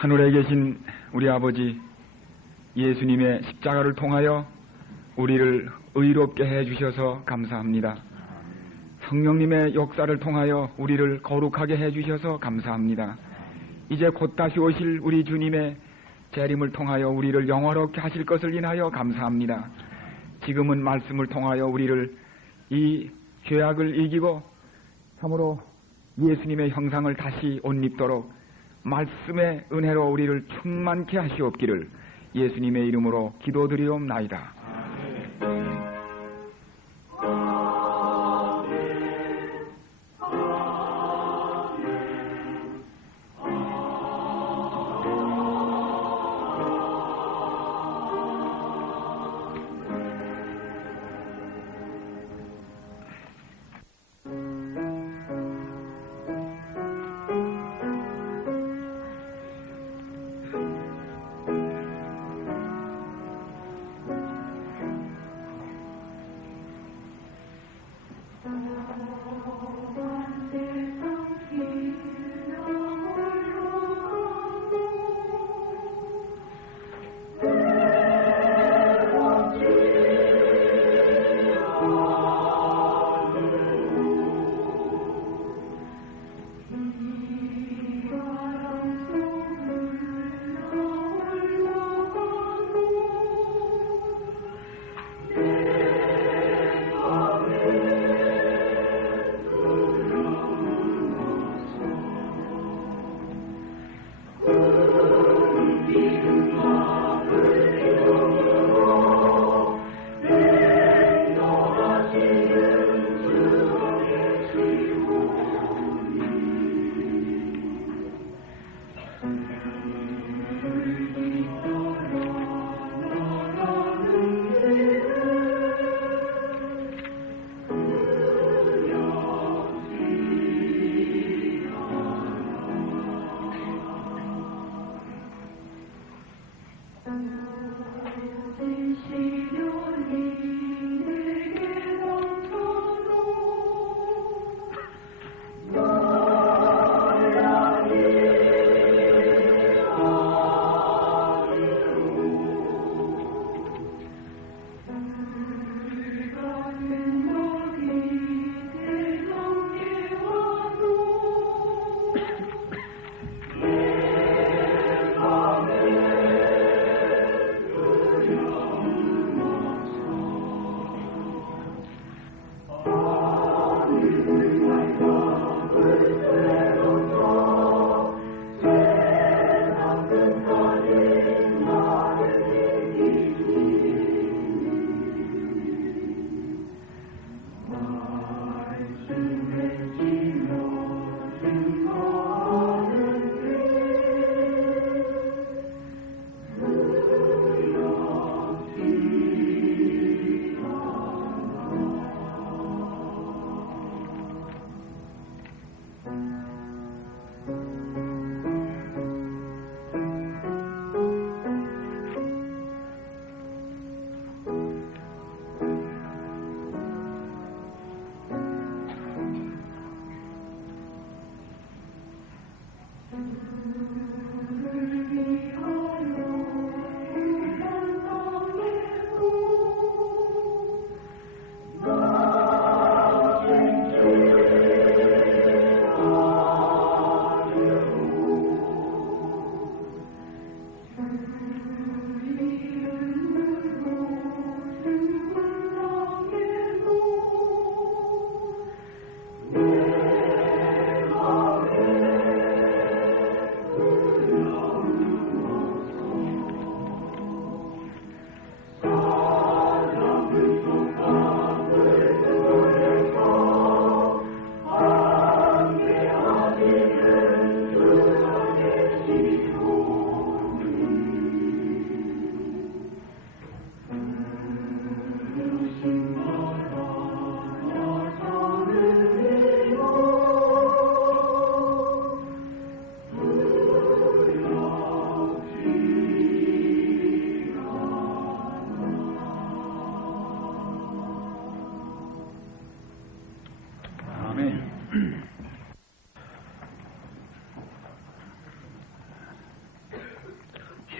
하늘에 계신 우리 아버지 예수님의 십자가를 통하여 우리를 의롭게 해주셔서 감사합니다. 성령님의 역사를 통하여 우리를 거룩하게 해주셔서 감사합니다. 이제 곧 다시 오실 우리 주님의 재림을 통하여 우리를 영화롭게 하실 것을 인하여 감사합니다. 지금은 말씀을 통하여 우리를 이 죄악을 이기고 참으로 예수님의 형상을 다시 옷 입도록 말씀의 은혜로 우리를 충만케 하시옵기를 예수님의 이름으로 기도드리옵나이다.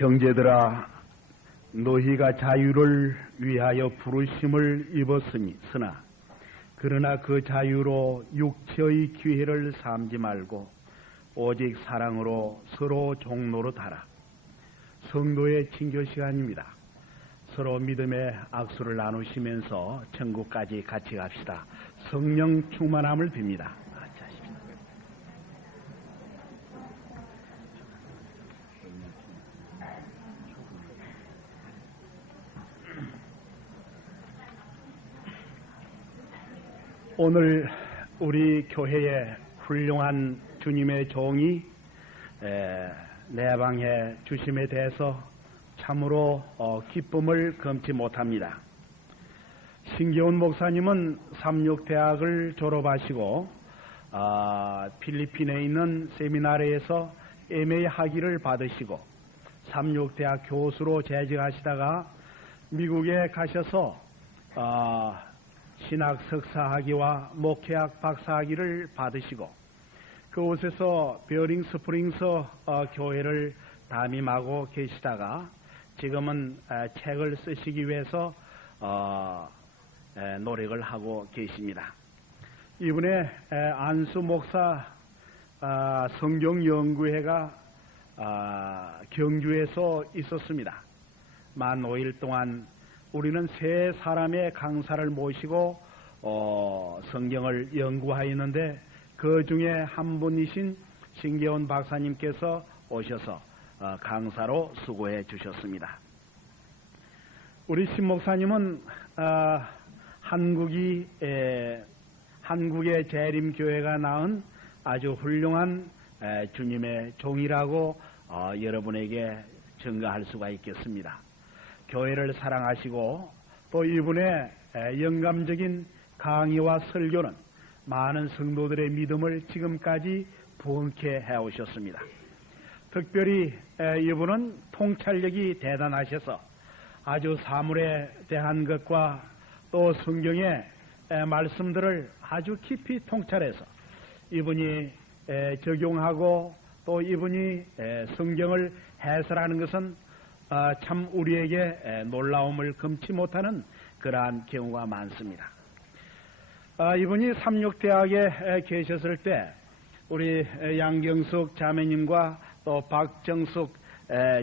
형제들아, 너희가 자유를 위하여 부르심을 입었으나 그러나 그 자유로 육체의 기회를 삼지 말고 오직 사랑으로 서로 종로로 달아. 성도의 친교 시간입니다. 서로 믿음의 악수를 나누시면서 천국까지 같이 갑시다. 성령 충만함을 빕니다. 오늘 우리 교회에 훌륭한 주님의 종이 내방해 주심에 대해서 참으로 기쁨을 금치 못합니다. 신기훈 목사님은 삼육대학을 졸업하시고 필리핀에 있는 세미나리에서 MA 학위를 받으시고 삼육대학 교수로 재직하시다가 미국에 가셔서 신학 석사학위와 목회학 박사학위를 받으시고 그곳에서 베어링 스프링스 교회를 담임하고 계시다가 지금은 책을 쓰시기 위해서 노력을 하고 계십니다. 이번에 안수 목사 성경연구회가 경주에서 있었습니다. 만 5일 동안 우리는 세 사람의 강사를 모시고 성경을 연구하였는데 그 중에 한 분이신 신계원 박사님께서 오셔서 강사로 수고해 주셨습니다. 우리 신 목사님은 한국의 재림교회가 낳은 아주 훌륭한 주님의 종이라고 여러분에게 증거할 수가 있겠습니다. 교회를 사랑하시고 또 이분의 영감적인 강의와 설교는 많은 성도들의 믿음을 지금까지 부흥케 해오셨습니다. 특별히 이분은 통찰력이 대단하셔서 아주 사물에 대한 것과 또 성경의 말씀들을 아주 깊이 통찰해서 이분이 적용하고 또 이분이 성경을 해설하는 것은 참 우리에게 놀라움을 금치 못하는 그러한 경우가 많습니다. 이분이 삼육대학에 계셨을 때 우리 양경숙 자매님과 또 박정숙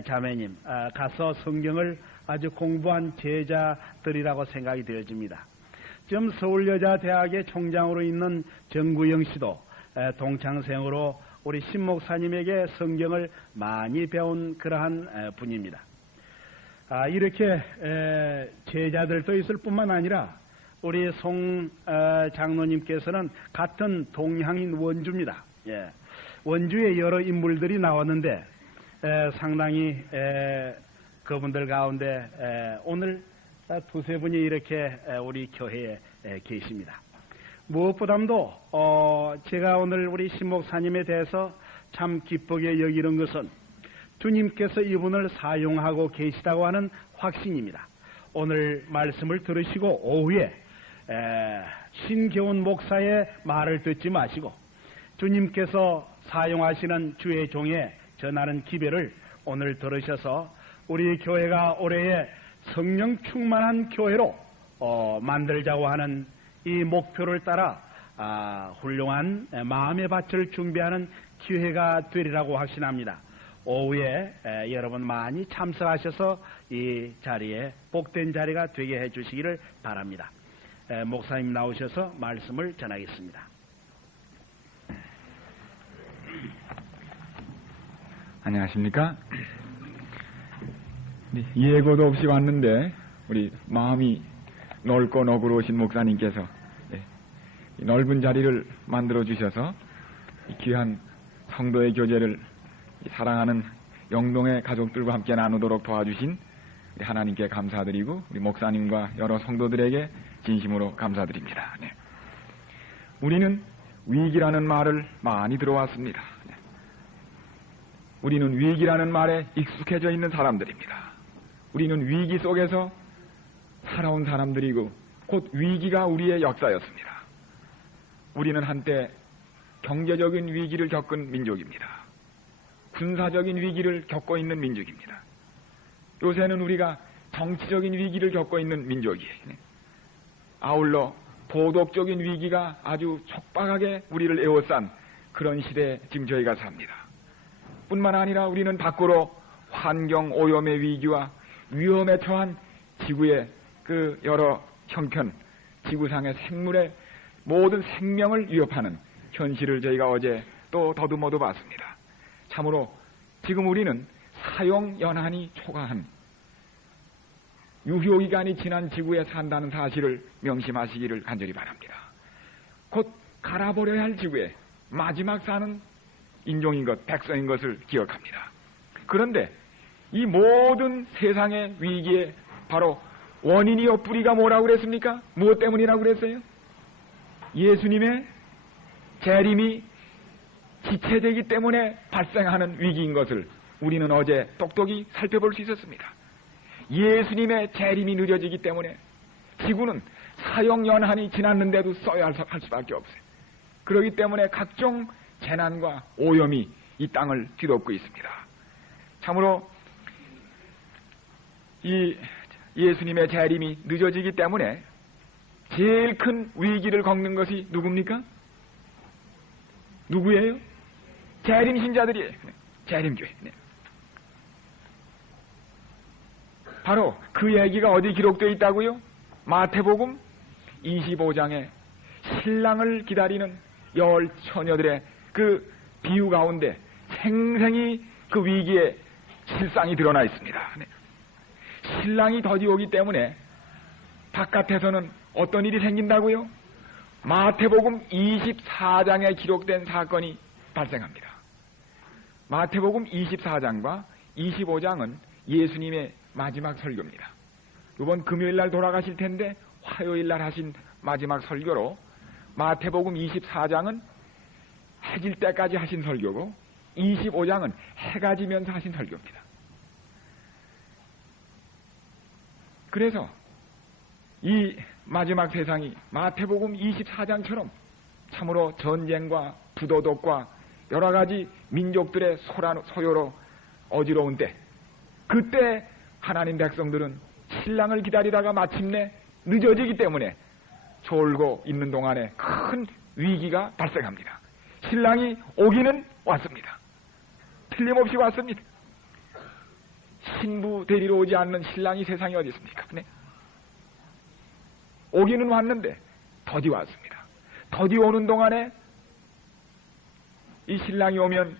자매님 가서 성경을 아주 공부한 제자들이라고 생각이 되어집니다. 지금 서울여자대학의 총장으로 있는 정구영 씨도 동창생으로 우리 신 목사님에게 성경을 많이 배운 그러한 분입니다. 이렇게 제자들도 있을 뿐만 아니라 우리 송 장로님께서는 같은 동향인 원주입니다. 원주에 여러 인물들이 나왔는데 상당히 그분들 가운데 오늘 두세 분이 이렇게 우리 교회에 계십니다. 무엇보다도 제가 오늘 우리 신 목사님에 대해서 참 기쁘게 여기는 것은 주님께서 이분을 사용하고 계시다고 하는 확신입니다. 오늘 말씀을 들으시고 오후에 신계훈 목사의 말을 듣지 마시고 주님께서 사용하시는 주의 종에 전하는 기별을 오늘 들으셔서 우리 교회가 올해의 성령 충만한 교회로 만들자고 하는 이 목표를 따라 훌륭한 마음의 밭을 준비하는 기회가 되리라고 확신합니다. 오후에 여러분 많이 참석하셔서 이 자리에 복된 자리가 되게 해주시기를 바랍니다. 목사님 나오셔서 말씀을 전하겠습니다. 안녕하십니까? 예고도 없이 왔는데 우리 마음이 넓고 너그러우신 목사님께서 넓은 자리를 만들어 주셔서 귀한 성도의 교제를 사랑하는 영동의 가족들과 함께 나누도록 도와주신 하나님께 감사드리고 우리 목사님과 여러 성도들에게 진심으로 감사드립니다. 우리는 위기라는 말을 많이 들어왔습니다. 우리는 위기라는 말에 익숙해져 있는 사람들입니다. 우리는 위기 속에서 살아온 사람들이고 곧 위기가 우리의 역사였습니다. 우리는 한때 경제적인 위기를 겪은 민족입니다. 군사적인 위기를 겪고 있는 민족입니다. 요새는 우리가 정치적인 위기를 겪고 있는 민족이에요. 아울러 도덕적인 위기가 아주 촉박하게 우리를 에워싼 그런 시대에 지금 저희가 삽니다. 뿐만 아니라 우리는 밖으로 환경 오염의 위기와 위험에 처한 지구의 그 여러 형편, 지구상의 생물의 모든 생명을 위협하는 현실을 저희가 어제 또 더듬어도 봤습니다. 참으로 지금 우리는 사용 연한이 초과한 유효기간이 지난 지구에 산다는 사실을 명심하시기를 간절히 바랍니다. 곧 갈아버려야 할 지구에 마지막 사는 인종인 것, 백성인 것을 기억합니다. 그런데 이 모든 세상의 위기에 바로 원인이요 뿌리가 뭐라고 그랬습니까? 무엇 때문이라고 그랬어요? 예수님의 재림이 지체되기 때문에 발생하는 위기인 것을 우리는 어제 똑똑히 살펴볼 수 있었습니다. 예수님의 재림이 늦어지기 때문에 지구는 사용 연한이 지났는데도 써야 할 수밖에 없어요. 그렇기 때문에 각종 재난과 오염이 이 땅을 뒤덮고 있습니다. 참으로 이 예수님의 재림이 늦어지기 때문에 제일 큰 위기를 겪는 것이 누굽니까? 누구예요? 재림 신자들이에요. 재림교회. 바로 그 얘기가 어디 기록되어 있다고요? 마태복음 25장에 신랑을 기다리는 열 처녀들의 그 비유 가운데 생생히 그 위기의 실상이 드러나 있습니다. 신랑이 더디 오기 때문에 바깥에서는 어떤 일이 생긴다고요? 마태복음 24장에 기록된 사건이 발생합니다. 마태복음 24장과 25장은 예수님의 마지막 설교입니다. 이번 금요일날 돌아가실 텐데 화요일날 하신 마지막 설교로 마태복음 24장은 해질 때까지 하신 설교고 25장은 해가 지면서 하신 설교입니다. 그래서 이 마지막 세상이 마태복음 24장처럼 참으로 전쟁과 부도덕과 여러 가지 민족들의 소요로 어지러운 때, 그때 하나님 백성들은 신랑을 기다리다가 마침내 늦어지기 때문에 졸고 있는 동안에 큰 위기가 발생합니다. 신랑이 오기는 왔습니다. 틀림없이 왔습니다. 신부 데리러 오지 않는 신랑이 세상에 어디 있습니까? 네. 오기는 왔는데 더디 왔습니다. 더디 오는 동안에 이 신랑이 오면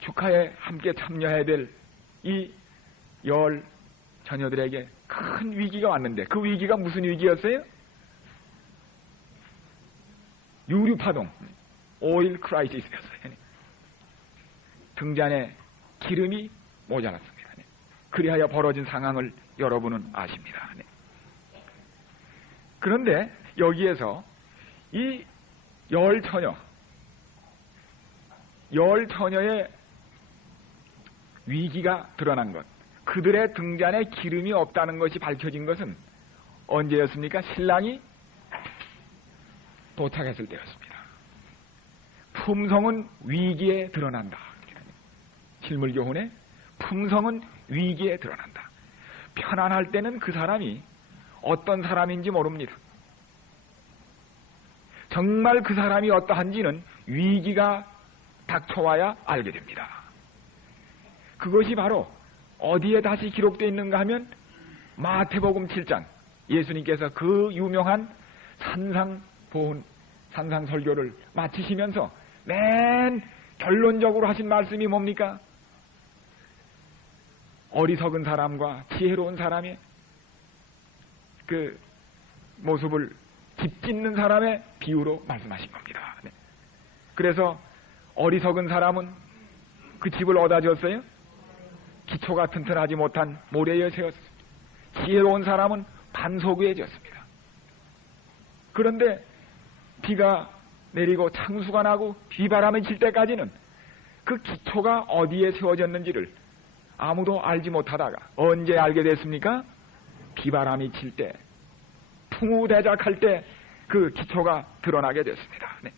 축하에 함께 참여해야 될 이 열 자녀들에게 큰 위기가 왔는데 그 위기가 무슨 위기였어요? 유류파동, 오일 크라이시스였어요. 등잔에 기름이 모자랐습니다. 그리하여 벌어진 상황을 여러분은 아십니다. 그런데 여기에서 이 열 처녀의 위기가 드러난 것, 그들의 등잔에 기름이 없다는 것이 밝혀진 것은 언제였습니까? 신랑이 도착했을 때였습니다. 품성은 위기에 드러난다. 실물교훈에 품성은 위기에 드러난다. 편안할 때는 그 사람이 어떤 사람인지 모릅니다. 정말 그 사람이 어떠한지는 위기가 닥쳐와야 알게 됩니다. 그것이 바로 어디에 다시 기록되어 있는가 하면 마태복음 7장, 예수님께서 그 유명한 산상 설교를 마치시면서 맨 결론적으로 하신 말씀이 뭡니까? 어리석은 사람과 지혜로운 사람의 그 모습을 집 짓는 사람의 비유로 말씀하신 겁니다. 네. 그래서 어리석은 사람은 그 집을 어디다 지었어요? 기초가 튼튼하지 못한 모래에 세웠습니다. 지혜로운 사람은 반석 위에 지었습니다. 그런데 비가 내리고 창수가 나고 비바람이 칠 때까지는 그 기초가 어디에 세워졌는지를 아무도 알지 못하다가 언제 알게 됐습니까? 비바람이 칠 때, 풍우대작할 때 그 기초가 드러나게 됐습니다. 네.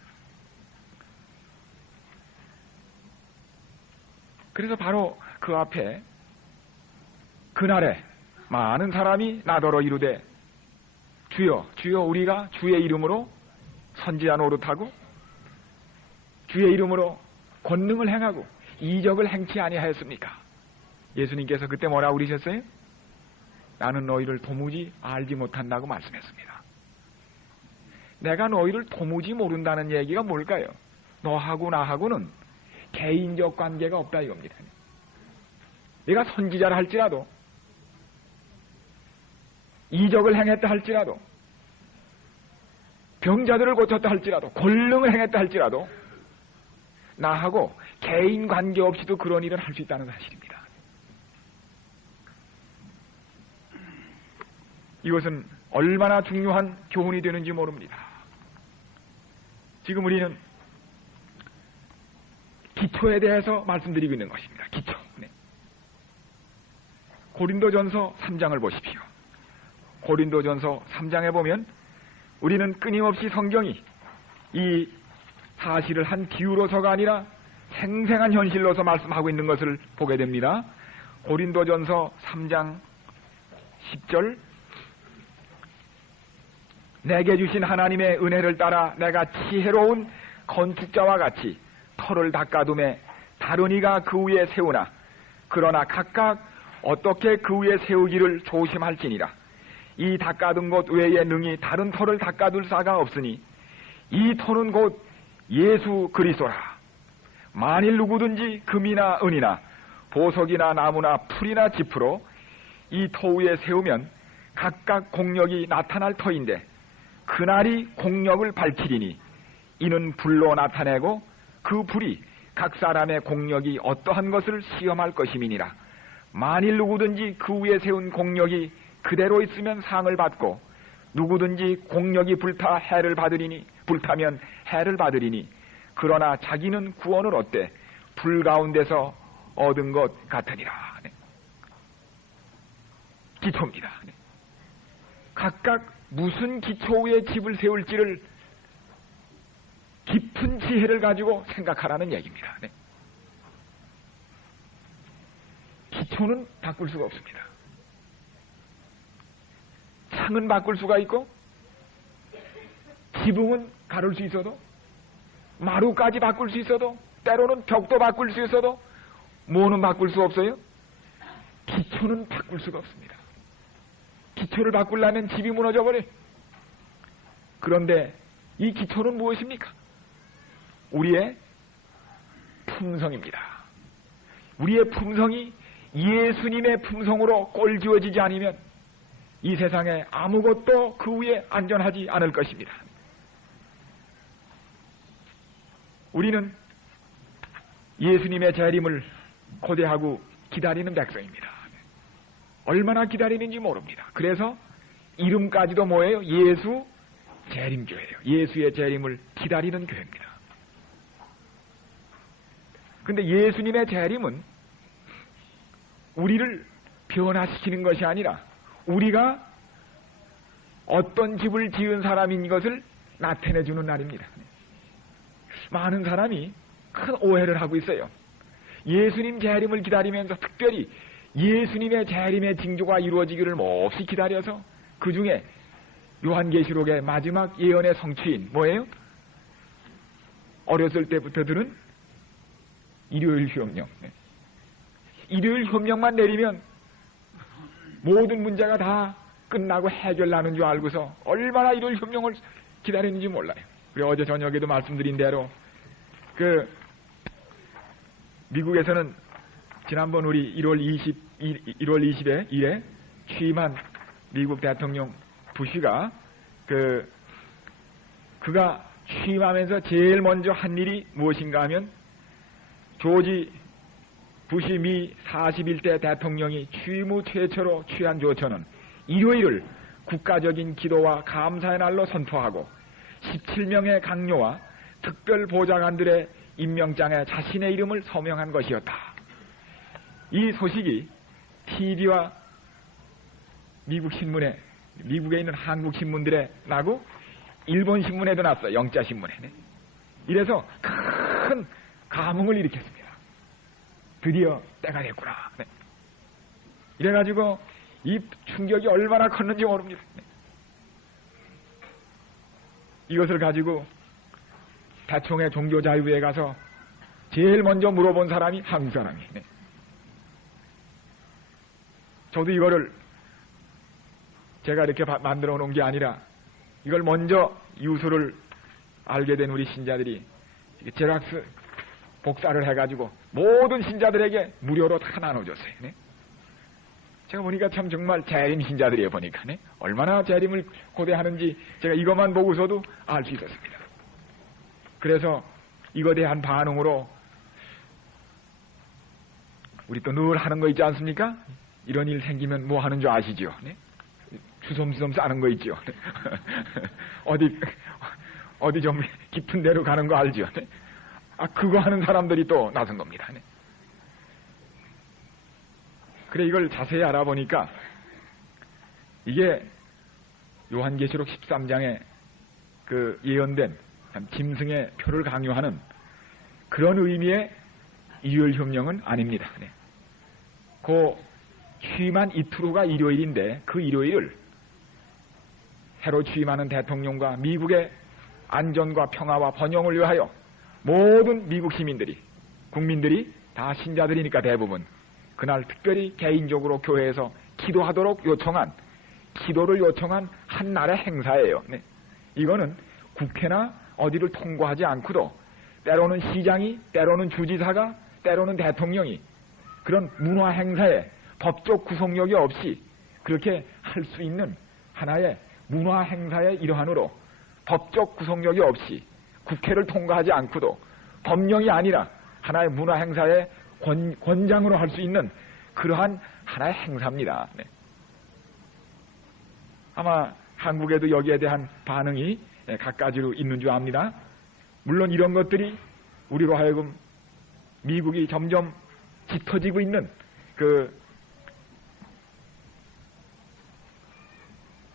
그래서 바로 그 앞에 그날에 많은 사람이 나더러 이르되 주여 주여 우리가 주의 이름으로 선지자 노릇하고 주의 이름으로 권능을 행하고 이적을 행치 아니하였습니까? 예수님께서 그때 뭐라고 그러셨어요? 나는 너희를 도무지 알지 못한다고 말씀했습니다. 내가 너희를 도무지 모른다는 얘기가 뭘까요? 너하고 나하고는 개인적 관계가 없다 이겁니다. 내가 선지자를 할지라도 이적을 행했다 할지라도 병자들을 고쳤다 할지라도 권능을 행했다 할지라도 나하고 개인 관계 없이도 그런 일을 할 수 있다는 사실입니다. 이것은 얼마나 중요한 교훈이 되는지 모릅니다. 지금 우리는 기초에 대해서 말씀드리고 있는 것입니다. 기초. 네. 고린도전서 3장을 보십시오. 고린도전서 3장에 보면 우리는 끊임없이 성경이 이 사실을 한 비유로서가 아니라 생생한 현실로서 말씀하고 있는 것을 보게 됩니다. 고린도전서 3장 10절 내게 주신 하나님의 은혜를 따라 내가 지혜로운 건축자와 같이 터를 닦아둠에 다른 이가 그 위에 세우나 그러나 각각 어떻게 그 위에 세우기를 조심할지니라. 이 닦아둔 곳 외에 능히 다른 터를 닦아둘 사가 없으니 이 터는 곧 예수 그리스도라. 만일 누구든지 금이나 은이나 보석이나 나무나 풀이나 짚으로 이 터 위에 세우면 각각 공력이 나타날 터인데 그날이 공력을 밝히리니 이는 불로 나타내고 그 불이 각 사람의 공력이 어떠한 것을 시험할 것임이니라. 만일 누구든지 그 위에 세운 공력이 그대로 있으면 상을 받고 누구든지 공력이 불타면 해를 받으리니 그러나 자기는 구원을 얻되 불 가운데서 얻은 것 같으니라. 네. 기초입니다. 네. 각각 무슨 기초 위에 집을 세울지를 깊은 지혜를 가지고 생각하라는 얘기입니다. 네. 기초는 바꿀 수가 없습니다. 창은 바꿀 수가 있고 지붕은 가를 수 있어도 마루까지 바꿀 수 있어도 때로는 벽도 바꿀 수 있어도 뭐는 바꿀 수 없어요? 기초는 바꿀 수가 없습니다. 기초를 바꾸려면 집이 무너져 버려요. 그런데 이 기초는 무엇입니까? 우리의 품성입니다. 우리의 품성이 예수님의 품성으로 꼴지어지지 않으면 이 세상에 아무것도 그 위에 안전하지 않을 것입니다. 우리는 예수님의 재림을 고대하고 기다리는 백성입니다. 얼마나 기다리는지 모릅니다. 그래서 이름까지도 뭐예요? 예수 재림교회예요. 예수의 재림을 기다리는 교회입니다. 근데 예수님의 재림은 우리를 변화시키는 것이 아니라 우리가 어떤 집을 지은 사람인 것을 나타내주는 날입니다. 많은 사람이 큰 오해를 하고 있어요. 예수님 재림을 기다리면서 특별히 예수님의 재림의 징조가 이루어지기를 몹시 기다려서 그 중에 요한계시록의 마지막 예언의 성취인 뭐예요? 어렸을 때부터 들은 일요일 휴업령. 일요일 휴업령만 내리면 모든 문제가 다 끝나고 해결나는 줄 알고서 얼마나 일요일 휴업령을 기다리는지 몰라요. 그리고 어제 저녁에도 말씀드린 대로 미국에서는 지난번 우리 1월 20일 1에 취임한 미국 대통령 부시가 그가 취임하면서 제일 먼저 한 일이 무엇인가 하면 조지 부시 미 41대 대통령이 취임 후 최초로 취한 조처는 일요일을 국가적인 기도와 감사의 날로 선포하고 17명의 강요와 특별 보좌관들의 임명장에 자신의 이름을 서명한 것이었다. 이 소식이 TV와 미국 신문에, 미국에 있는 한국 신문들에 나고 일본 신문에도 났어요. 영자 신문에. 이래서 큰 감흥을 일으켰습니다. 드디어 때가 됐구나. 이래가지고 이 충격이 얼마나 컸는지 모릅니다. 이것을 가지고 대총회 종교자유회에 가서 제일 먼저 물어본 사람이 한국 사람이에요. 저도 이거를 제가 이렇게 만들어 놓은 게 아니라 이걸 먼저 유수를 알게 된 우리 신자들이 제락스 복사를 해가지고 모든 신자들에게 무료로 다 나눠줬어요. 네? 제가 보니까 참 정말 재림 신자들이에요. 보니까 네? 얼마나 재림을 고대하는지 제가 이것만 보고서도 알 수 있었습니다. 그래서 이거에 대한 반응으로 우리 또 늘 하는 거 있지 않습니까? 이런 일 생기면 뭐 하는 줄 아시죠? 네? 주섬주섬 싸는 거 있죠? 어디 좀 깊은 데로 가는 거 알죠? 네? 그거 하는 사람들이 또 나선 겁니다. 네? 그래, 이걸 자세히 알아보니까 이게 요한계시록 13장에 그 예언된 짐승의 표를 강요하는 그런 의미의 일요일혁명은 아닙니다. 네. 그 취임한 이틀 후가 일요일인데 그 일요일을 새로 취임하는 대통령과 미국의 안전과 평화와 번영을 위하여 모든 미국 시민들이, 국민들이 다 신자들이니까 대부분 그날 특별히 개인적으로 교회에서 기도하도록 기도를 요청한 한 날의 행사예요. 네. 이거는 국회나 어디를 통과하지 않고도 때로는 시장이, 때로는 주지사가, 때로는 대통령이 그런 문화 행사에 법적 구속력이 없이 그렇게 할 수 있는 하나의 문화 행사의 일환으로 법적 구속력이 없이 국회를 통과하지 않고도 법령이 아니라 하나의 문화 행사의 권장으로 할 수 있는 그러한 하나의 행사입니다. 네. 아마 한국에도 여기에 대한 반응이 갖가지로 있는 줄 압니다. 물론 이런 것들이 우리로 하여금 미국이 점점 짙어지고 있는 그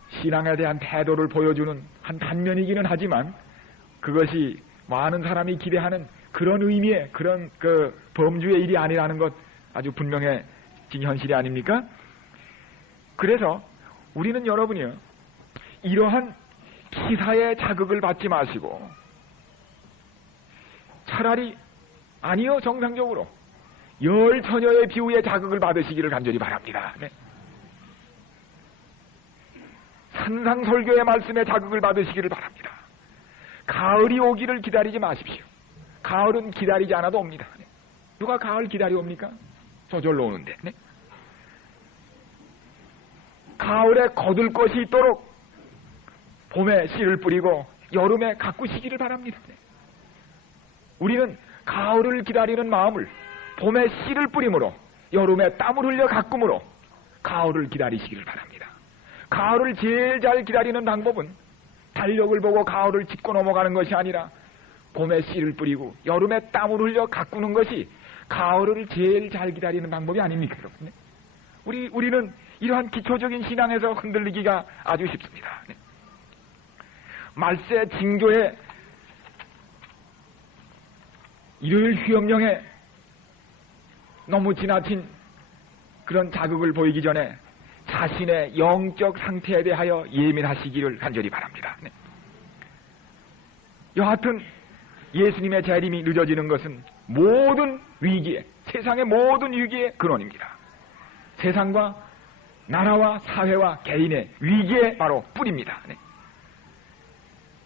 신앙에 대한 태도를 보여주는 한 단면이기는 하지만 그것이 많은 사람이 기대하는 그런 의미의 그런 그 범주의 일이 아니라는 것 아주 분명해진 현실이 아닙니까? 그래서 우리는 여러분이요, 이러한 기사의 자극을 받지 마시고 차라리 아니요, 정상적으로 열 처녀의 비유의 자극을 받으시기를 간절히 바랍니다. 네. 산상설교의 말씀에 자극을 받으시기를 바랍니다. 가을이 오기를 기다리지 마십시오. 가을은 기다리지 않아도 옵니다. 네. 누가 가을 기다려 옵니까? 저절로 오는데. 네. 가을에 거둘 것이 있도록 봄에 씨를 뿌리고 여름에 가꾸시기를 바랍니다. 네. 우리는 가을을 기다리는 마음을 봄에 씨를 뿌림으로 여름에 땀을 흘려 가꿈으로 가을을 기다리시기를 바랍니다. 가을을 제일 잘 기다리는 방법은 달력을 보고 가을을 짚고 넘어가는 것이 아니라 봄에 씨를 뿌리고 여름에 땀을 흘려 가꾸는 것이 가을을 제일 잘 기다리는 방법이 아닙니까, 여러분? 우리는 이러한 기초적인 신앙에서 흔들리기가 아주 쉽습니다. 말세 징조의 일요일 휴업령에 너무 지나친 그런 자극을 보이기 전에 자신의 영적 상태에 대하여 예민하시기를 간절히 바랍니다. 네. 여하튼 예수님의 재림이 늦어지는 것은 모든 위기에, 세상의 모든 위기의 근원입니다. 세상과 나라와 사회와 개인의 위기의 바로 뿌리입니다. 네.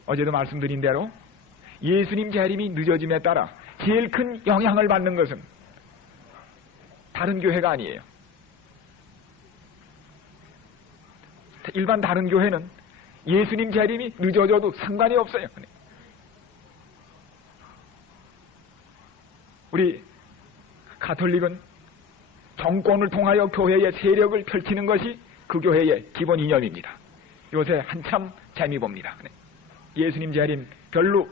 어제도 말씀드린 대로 예수님 재림이 늦어짐에 따라 제일 큰 영향을 받는 것은 다른 교회가 아니에요. 일반 다른 교회는 예수님 재림이 늦어져도 상관이 없어요. 우리 가톨릭은 정권을 통하여 교회의 세력을 펼치는 것이 그 교회의 기본 이념입니다. 요새 한참 재미 봅니다. 예수님 재림 별로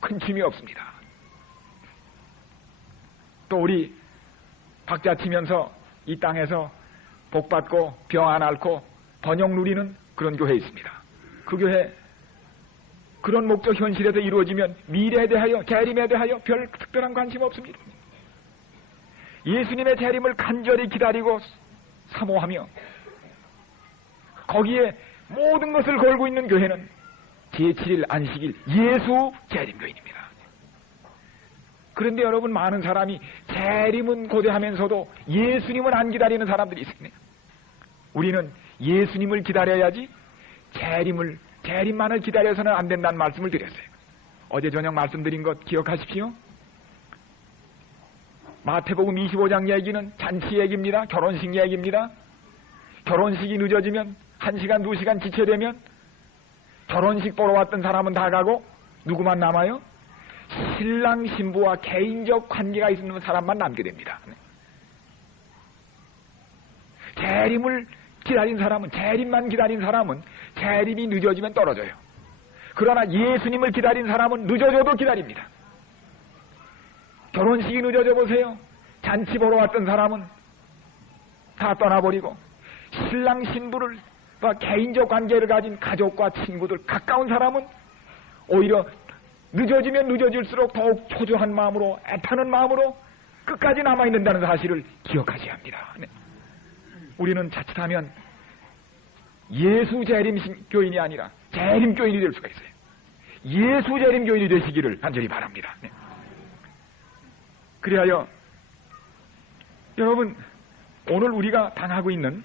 큰 힘이 없습니다. 또 우리 박자 치면서 이 땅에서 복받고 병 안 앓고 번영 누리는 그런 교회에 있습니다. 그 교회 그런 목적 현실에서 이루어지면 미래에 대하여 재림에 대하여 별 특별한 관심 없습니다. 예수님의 재림을 간절히 기다리고 사모하며 거기에 모든 것을 걸고 있는 교회는 제7일 안식일 예수 재림교인입니다. 그런데 여러분, 많은 사람이 재림은 고대하면서도 예수님은 안 기다리는 사람들이 있습니다. 우리는 예수님을 기다려야지 재림만을 기다려서는 안 된다는 말씀을 드렸어요. 어제 저녁 말씀드린 것 기억하십시오. 마태복음 25장 얘기는 잔치 얘기입니다. 결혼식 얘기입니다. 결혼식이 늦어지면 1시간 2시간 지체되면 결혼식 보러 왔던 사람은 다 가고 누구만 남아요? 신랑 신부와 개인적 관계가 있는 사람만 남게 됩니다. 재림을 기다린 사람은, 재림만 기다린 사람은 재림이 늦어지면 떨어져요. 그러나 예수님을 기다린 사람은 늦어져도 기다립니다. 결혼식이 늦어져 보세요. 잔치 보러 왔던 사람은 다 떠나버리고 신랑 신부를 개인적 관계를 가진 가족과 친구들, 가까운 사람은 오히려 늦어지면 늦어질수록 더욱 초조한 마음으로, 애타는 마음으로 끝까지 남아있는다는 사실을 기억하셔야 합니다. 네. 우리는 자칫하면 예수 재림 교인이 아니라 재림 교인이 될 수가 있어요. 예수 재림 교인이 되시기를 간절히 바랍니다. 네. 그리하여 여러분, 오늘 우리가 당하고 있는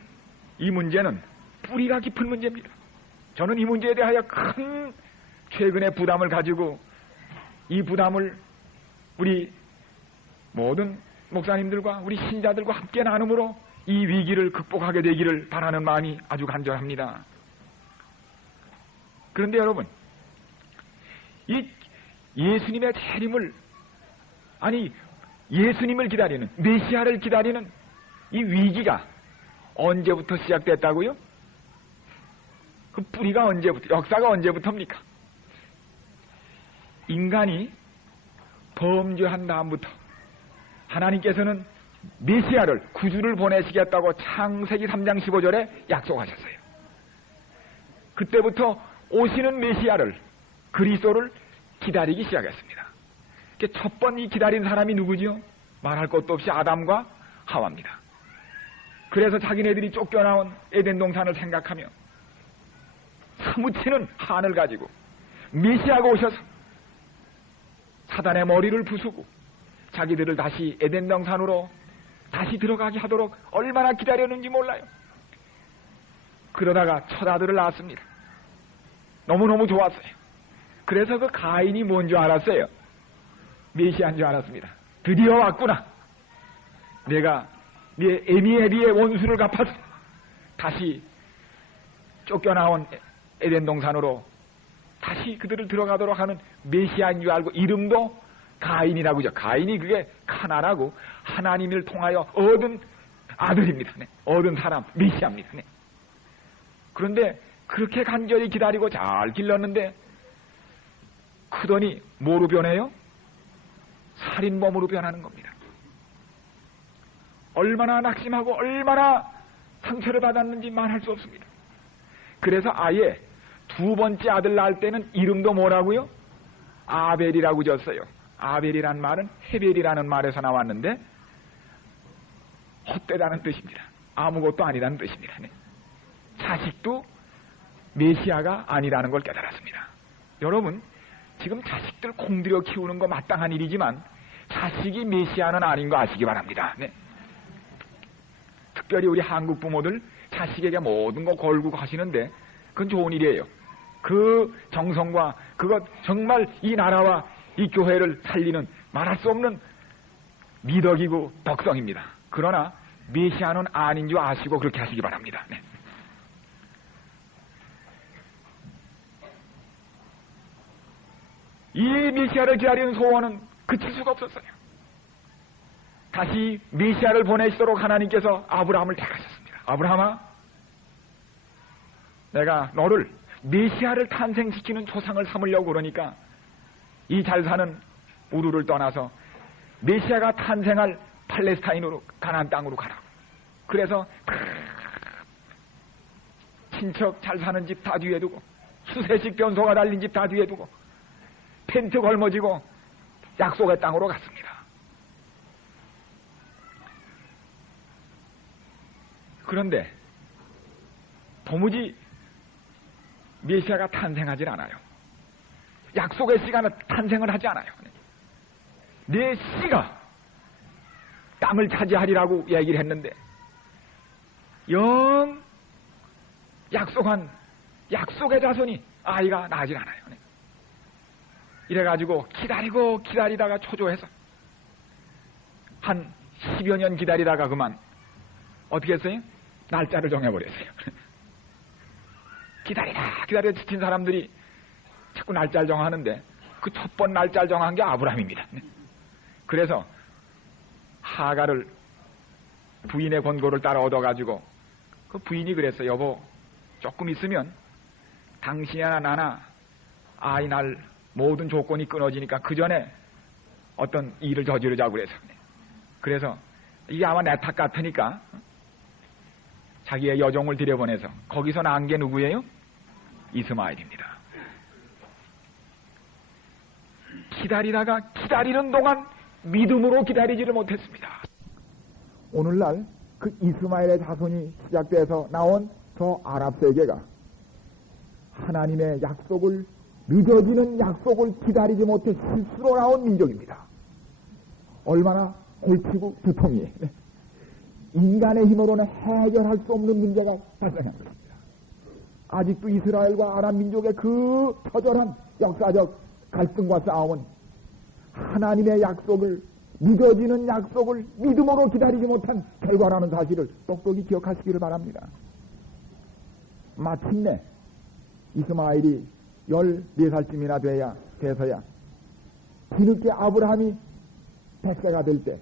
이 문제는 뿌리가 깊은 문제입니다. 저는 이 문제에 대하여 큰 최근의 부담을 가지고 이 부담을 우리 모든 목사님들과 우리 신자들과 함께 나눔으로 이 위기를 극복하게 되기를 바라는 마음이 아주 간절합니다. 그런데 여러분, 이 예수님의 재림을, 아니 예수님을 기다리는, 메시아를 기다리는 이 위기가 언제부터 시작됐다고요? 그 뿌리가 언제부터, 역사가 언제부터입니까? 인간이 범죄한 다음부터 하나님께서는 메시아를, 구주를 보내시겠다고 창세기 3장 15절에 약속하셨어요. 그때부터 오시는 메시아를, 그리스도를 기다리기 시작했습니다. 첫 번 이 기다린 사람이 누구지요? 말할 것도 없이 아담과 하와입니다. 그래서 자기네들이 쫓겨나온 에덴 동산을 생각하며 사무치는 한을 가지고 메시아가 오셔서 사단의 머리를 부수고 자기들을 다시 에덴 동산으로 다시 들어가게 하도록 얼마나 기다렸는지 몰라요. 그러다가 첫 아들을 낳았습니다. 너무너무 좋았어요. 그래서 그 가인이 뭔 줄 알았어요? 메시아인 줄 알았습니다. 드디어 왔구나. 내가 네 에미에비의 원수를 갚아서 다시 쫓겨나온 에덴 동산으로 다시 그들을 들어가도록 하는 메시아인 줄 알고 이름도 가인이라고 하죠. 가인이 그게 카나라고 하나님을 통하여 얻은 아들입니다. 네. 얻은 사람, 메시아입니다. 네. 그런데 그렇게 간절히 기다리고 잘 길렀는데 크더니 뭐로 변해요? 살인범으로 변하는 겁니다. 얼마나 낙심하고 얼마나 상처를 받았는지 말할 수 없습니다. 그래서 아예 두 번째 아들 낳을 때는 이름도 뭐라고요? 아벨이라고 졌어요. 아벨이란 말은 헤벨이라는 말에서 나왔는데 헛되다는 뜻입니다. 아무것도 아니라는 뜻입니다. 네. 자식도 메시아가 아니라는 걸 깨달았습니다. 여러분, 지금 자식들 공들여 키우는 거 마땅한 일이지만 자식이 메시아는 아닌 거 아시기 바랍니다. 네. 특별히 우리 한국 부모들 자식에게 모든 거 걸고 하시는데 그건 좋은 일이에요. 그 정성과 그것 정말 이 나라와 이 교회를 살리는 말할 수 없는 미덕이고 덕성입니다. 그러나 메시아는 아닌 줄 아시고 그렇게 하시기 바랍니다. 네. 이 메시아를 기다리는 소원은 그칠 수가 없었어요. 다시 메시아를 보내시도록 하나님께서 아브라함을 택하셨습니다. 아브라함아, 내가 너를 메시아를 탄생시키는 조상을 삼으려고 그러니까 이 잘 사는 우르를 떠나서 메시아가 탄생할 팔레스타인으로, 가나안 땅으로 가라. 그래서 친척 잘 사는 집 다 뒤에 두고 수세식 변소가 달린 집 다 뒤에 두고 텐트 걸머지고 약속의 땅으로 갔습니다. 그런데 도무지 메시아가 탄생하질 않아요. 약속의 씨가 탄생을 하지 않아요. 내 씨가 땅을 차지하리라고 얘기를 했는데 영 약속한 약속의 자손이 아이가 나질 않아요. 이래가지고 기다리다가 초조해서 한 10여 년 기다리다가 그만 어떻게 했어요? 날짜를 정해버렸어요. 기다리다 지친 사람들이 자꾸 날짜를 정하는데 그 첫 번 날짜를 정한 게 아브라함입니다. 그래서 하가를 부인의 권고를 따라 얻어가지고 그 부인이 그랬어요. 여보, 조금 있으면 당신이나 나나 아이 날 모든 조건이 끊어지니까 그 전에 어떤 일을 저지르자고 그래서 이게 아마 내 탓 같으니까 자기의 여종을 들여보내서 거기서 낳은 게 누구예요? 이스마엘입니다. 기다리다가 기다리는 동안 믿음으로 기다리지를 못했습니다. 오늘날 그 이스마엘의 자손이 시작돼서 나온 저 아랍 세계가 하나님의 약속을 늦어지는 약속을 기다리지 못해 실수로 나온 민족입니다. 얼마나 골치고 두통이에요. 인간의 힘으로는 해결할 수 없는 문제가 발생한 것입니다. 아직도 이스라엘과 아랍 민족의 그 처절한 역사적 갈등과 싸움은 하나님의 약속을 늦어지는 약속을 믿음으로 기다리지 못한 결과라는 사실을 똑똑히 기억하시기를 바랍니다. 마침내 이스마엘이 14살쯤이나 돼서야 뒤늦게 아브라함이 100세가 될 때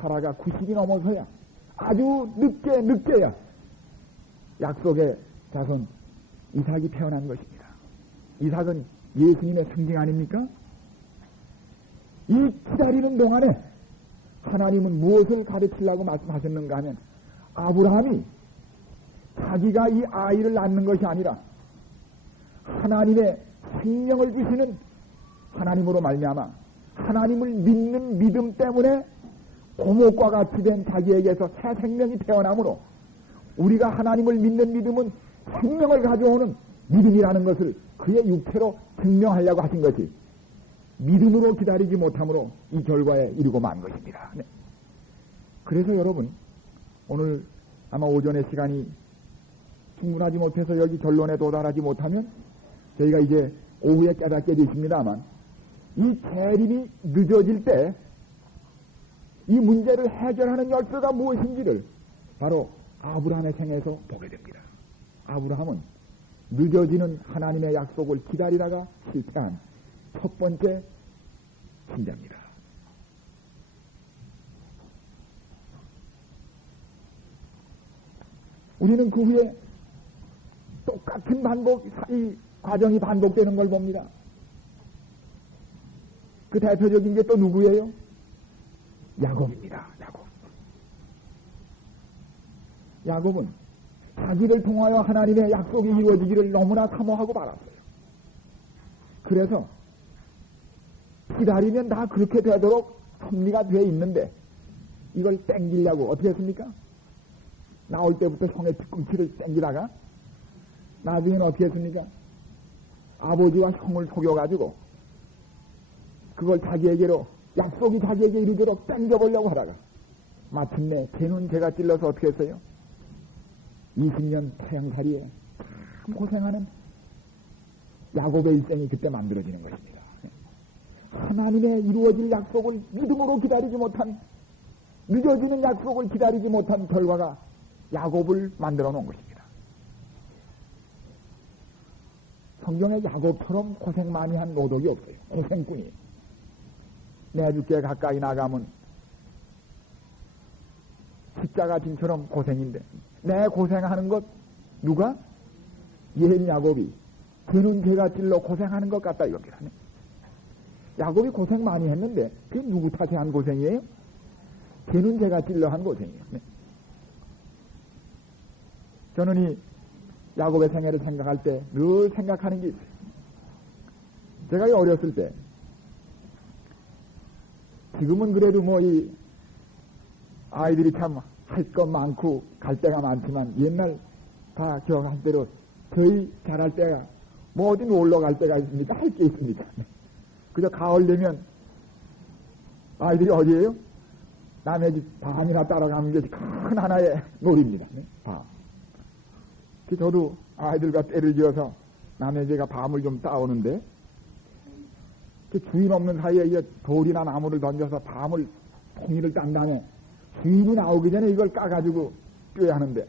사라가 90이 넘어서야 아주 늦게야 약속의 자손 이삭이 태어난 것입니다. 이삭은 예수님의 상징 아닙니까? 이 기다리는 동안에 하나님은 무엇을 가르치려고 말씀하셨는가 하면 아브라함이 자기가 이 아이를 낳는 것이 아니라 하나님의 생명을 주시는 하나님으로 말미암아 하나님을 믿는 믿음 때문에 고목과 같이 된 자기에게서 새 생명이 태어나므로 우리가 하나님을 믿는 믿음은 생명을 가져오는 믿음이라는 것을 그의 육체로 증명하려고 하신 것이 믿음으로 기다리지 못함으로 이 결과에 이르고 만 것입니다. 네. 그래서 여러분 오늘 아마 오전의 시간이 충분하지 못해서 여기 결론에 도달하지 못하면 저희가 이제 오후에 깨닫게 되십니다만 이 재림이 늦어질 때 이 문제를 해결하는 열쇠가 무엇인지를 바로 아브라함의 생에서 보게 됩니다. 아브라함은 늦어지는 하나님의 약속을 기다리다가 실패한 첫 번째 신자입니다. 우리는 그 후에 똑같은 이 과정이 반복되는 걸 봅니다. 그 대표적인 게 또 누구예요? 야곱입니다. 야곱은 자기를 통하여 하나님의 약속이 이루어지기를 너무나 사모하고 말았어요. 그래서 기다리면 다 그렇게 되도록 섭리가 돼 있는데 이걸 땡기려고 어떻게 했습니까? 나올 때부터 형의 뒤꿈치를 땡기다가 나중에는 어떻게 했습니까? 아버지와 형을 속여가지고 그걸 자기에게로 약속이 자기에게 이르도록 땡겨보려고 하다가 마침내 걔는 제가 찔러서 어떻게 했어요? 20년 태양살이에 참 고생하는 야곱의 일생이 그때 만들어지는 것입니다. 하나님의 이루어질 약속을 믿음으로 기다리지 못한 늦어지는 약속을 기다리지 못한 결과가 야곱을 만들어 놓은 것입니다. 성경에 야곱처럼 고생 많이 한 노독이 없어요. 고생꾼이. 내 주께 가까이 나가면 십자가 진처럼 고생인데 내 고생하는 것 누가? 옛 야곱이 그는 죄가 찔러 고생하는 것 같다 이겁니다. 야곱이 고생 많이 했는데 그게 누구 탓에 한 고생이에요? 걔는 죄가 찔러 한 고생이에요. 저는 이 야곱의 생애를 생각할 때 늘 생각하는 게 있어요. 제가 어렸을 때 지금은 그래도 뭐 이 아이들이 참 할 것 많고 갈 데가 많지만 옛날 다 기억할 대로 저희 잘할 때가 뭐 어디 놀러 갈 때가 있습니까? 할 게 있습니까? 그저 가을 되면 아이들이 어디에요? 남의 집 밤이나 따라가는 것이 큰 하나의 놀이입니다. 밤. 저도 아이들과 때를 지어서 남의 집가 밤을 좀 따오는데 주인 없는 사이에 돌이나 나무를 던져서 밤을 통일을 딴 다음에 주인이 나오기 전에 이걸 까가지고 뛰어야 하는데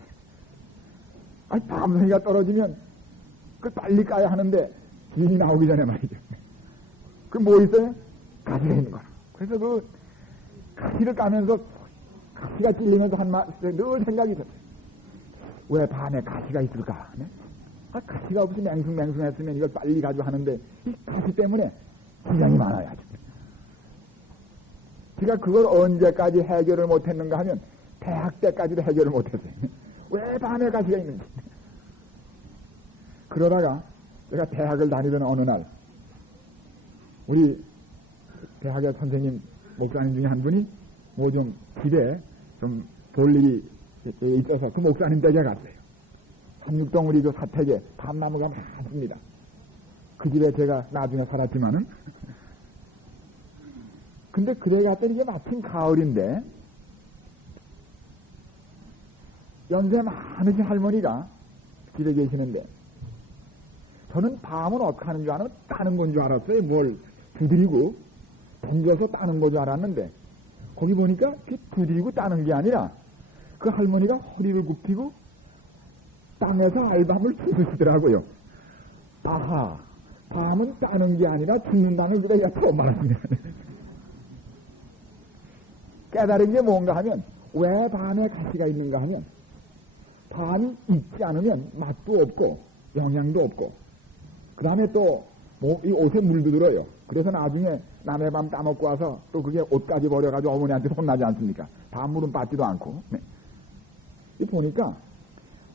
밤송이가 떨어지면 그걸 빨리 까야 하는데 주인이 나오기 전에 말이죠. 그 뭐 있어요? 가시가 있는 거라. 그래서 그 가시를 까면서 가시가 찔리면서 늘 생각이 들어요. 왜 밤에 가시가 있을까? 네? 가시가 없이 맹숭맹숭했으면 이걸 빨리 가지고 하는데 이 가시 때문에 지장이 많아야죠. 제가 그걸 언제까지 해결을 못했는가 하면 대학 때까지도 해결을 못했어요. 왜 밤에 가시가 있는지. 그러다가 제가 대학을 다니던 어느 날 우리 대학의 선생님 목사님 중에 한 분이 뭐 좀 집에 좀 볼 일이 있어서 그 목사님 댁에 갔어요. 삼육동 우리 그 사택에 밤나무가 많습니다. 그 집에 제가 나중에 살았지만은 근데 그래 갔더니 이게 마침 가을인데 연세 많으신 할머니가 집에 계시는데 저는 밤은 어떻게 하는 줄 아는 따는 건 줄 알았어요. 뭘 두드리고 던져서 따는 건 줄 알았는데 거기 보니까 두드리고 따는 게 아니라 그 할머니가 허리를 굽히고 땅에서 알밤을 주무시더라고요. 아하, 밤은 따는 게 아니라 죽는다는 그래야 처음 말합니다. 깨달은 게 뭔가 하면 왜 밤에 가시가 있는가 하면 밤이 있지 않으면 맛도 없고 영양도 없고 그 다음에 또 이 옷에 물도 들어요. 그래서 나중에 남의 밤 따먹고 와서 또 그게 옷까지 버려가지고 어머니한테 혼나지 않습니까? 밤물은 빠지도 않고. 네. 이 보니까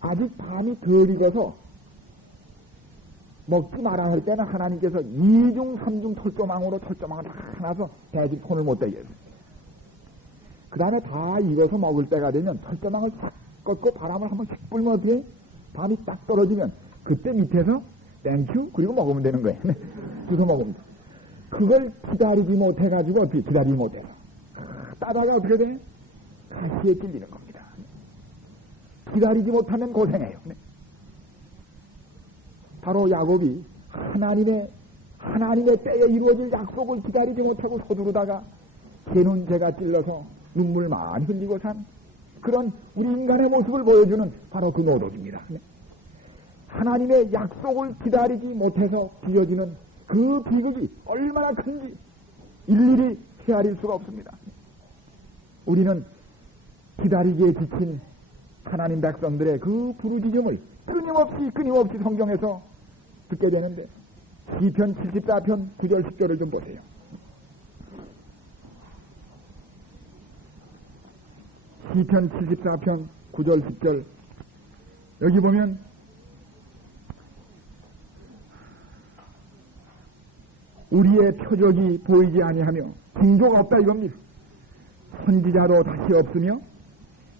아직 밤이 덜 익어서 먹지 말아야 할 때는 하나님께서 2중 3중 철조망으로 철조망을 다 나서 대집 손을 못 대게 했어요. 그 다음에 다 익어서 먹을 때가 되면 철조망을 싹 꺾고 바람을 한번 씩 불면 어떻게 밤이 딱 떨어지면 그때 밑에서 땡큐 그리고 먹으면 되는 거예요. 주워 먹으면 돼. 그걸 기다리지 못해가지고 어떻게 기다리지 못해서 따다가 어떻게 돼? 가시에 찔리는 겁니다. 기다리지 못하면 고생해요. 바로 야곱이 하나님의 때에 이루어질 약속을 기다리지 못하고 서두르다가 걔는 제가 찔러서 눈물 많이 흘리고 산 그런 우리 인간의 모습을 보여주는 바로 그 노동입니다. 하나님의 약속을 기다리지 못해서 비어지는 그 비극이 얼마나 큰지 일일이 헤아릴 수가 없습니다. 우리는 기다리기에 지친 하나님 백성들의 그 부르짖음을 끊임없이 성경에서 듣게 되는데 시편 74편 9절 10절을 좀 보세요. 시편 74편 9절 10절 여기 보면 우리의 표적이 보이지 아니하며 징조가 없다 이겁니다. 선지자도 다시 없으며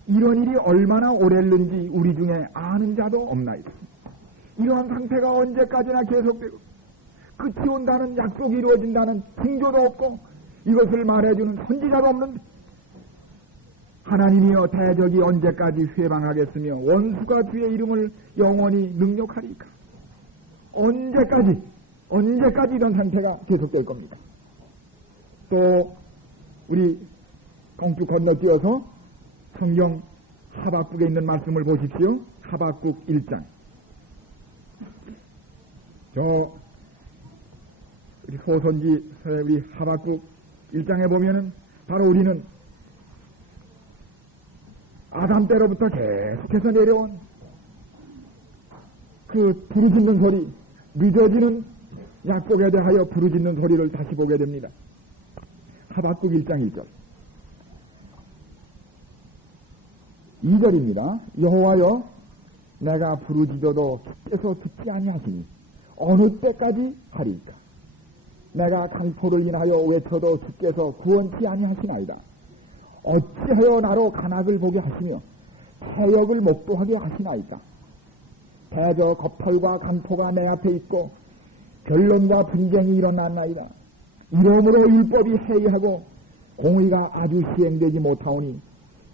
이런 일이 얼마나 오랬는지 우리 중에 아는 자도 없나이다. 이러한 상태가 언제까지나 계속되고 끝이 온다는 약속이 이루어진다는 징조도 없고 이것을 말해주는 선지자도 없는데 하나님이여 대적이 언제까지 회방하겠으며 원수가 주의 이름을 영원히 능욕하리까. 언제까지 이런 상태가 계속될 겁니다. 또 우리 공주 건너뛰어서 성경 하박국에 있는 말씀을 보십시오. 하박국 1장. 우리 소선지 우리 하박국 1장에 보면은 바로 우리는 아담 때로부터 계속해서 내려온 그 부르짖는 소리, 늦어지는 약속에 대하여 부르짖는 소리를 다시 보게 됩니다. 하박국 1장 1절. 2절입니다. 여호와여 내가 부르짖어도 주께서 듣지 아니하시니 어느 때까지 하리까. 내가 강포를 인하여 외쳐도 주께서 구원치 아니하시나이다. 어찌하여 나로 간악을 보게 하시며 태역을 목도하게 하시나이까. 대저 겁탈과 간포가 내 앞에 있고 변론과 분쟁이 일어났나이다. 이러므로 율법이 해이하고 공의가 아주 시행되지 못하오니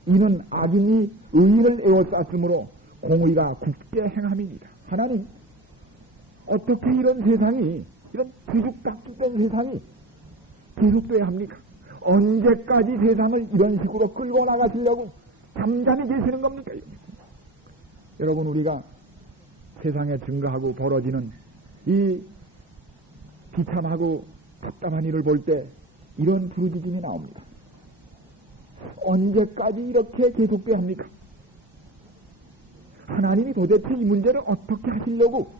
이는 악인이 의인을 에워쌌으므로 공의가 굳게 행함입니다. 하나님, 어떻게 이런 세상이, 이런 뒤죽박죽된 세상이 계속돼야 합니까? 언제까지 세상을 이런 식으로 끌고 나가시려고 잠잠히 계시는 겁니까? 여러분, 우리가 세상에 증가하고 벌어지는 이 비참하고 답답한 일을 볼 때 이런 부르짖음이 나옵니다. 언제까지 이렇게 계속돼야 합니까? 하나님이 도대체 이 문제를 어떻게 하시려고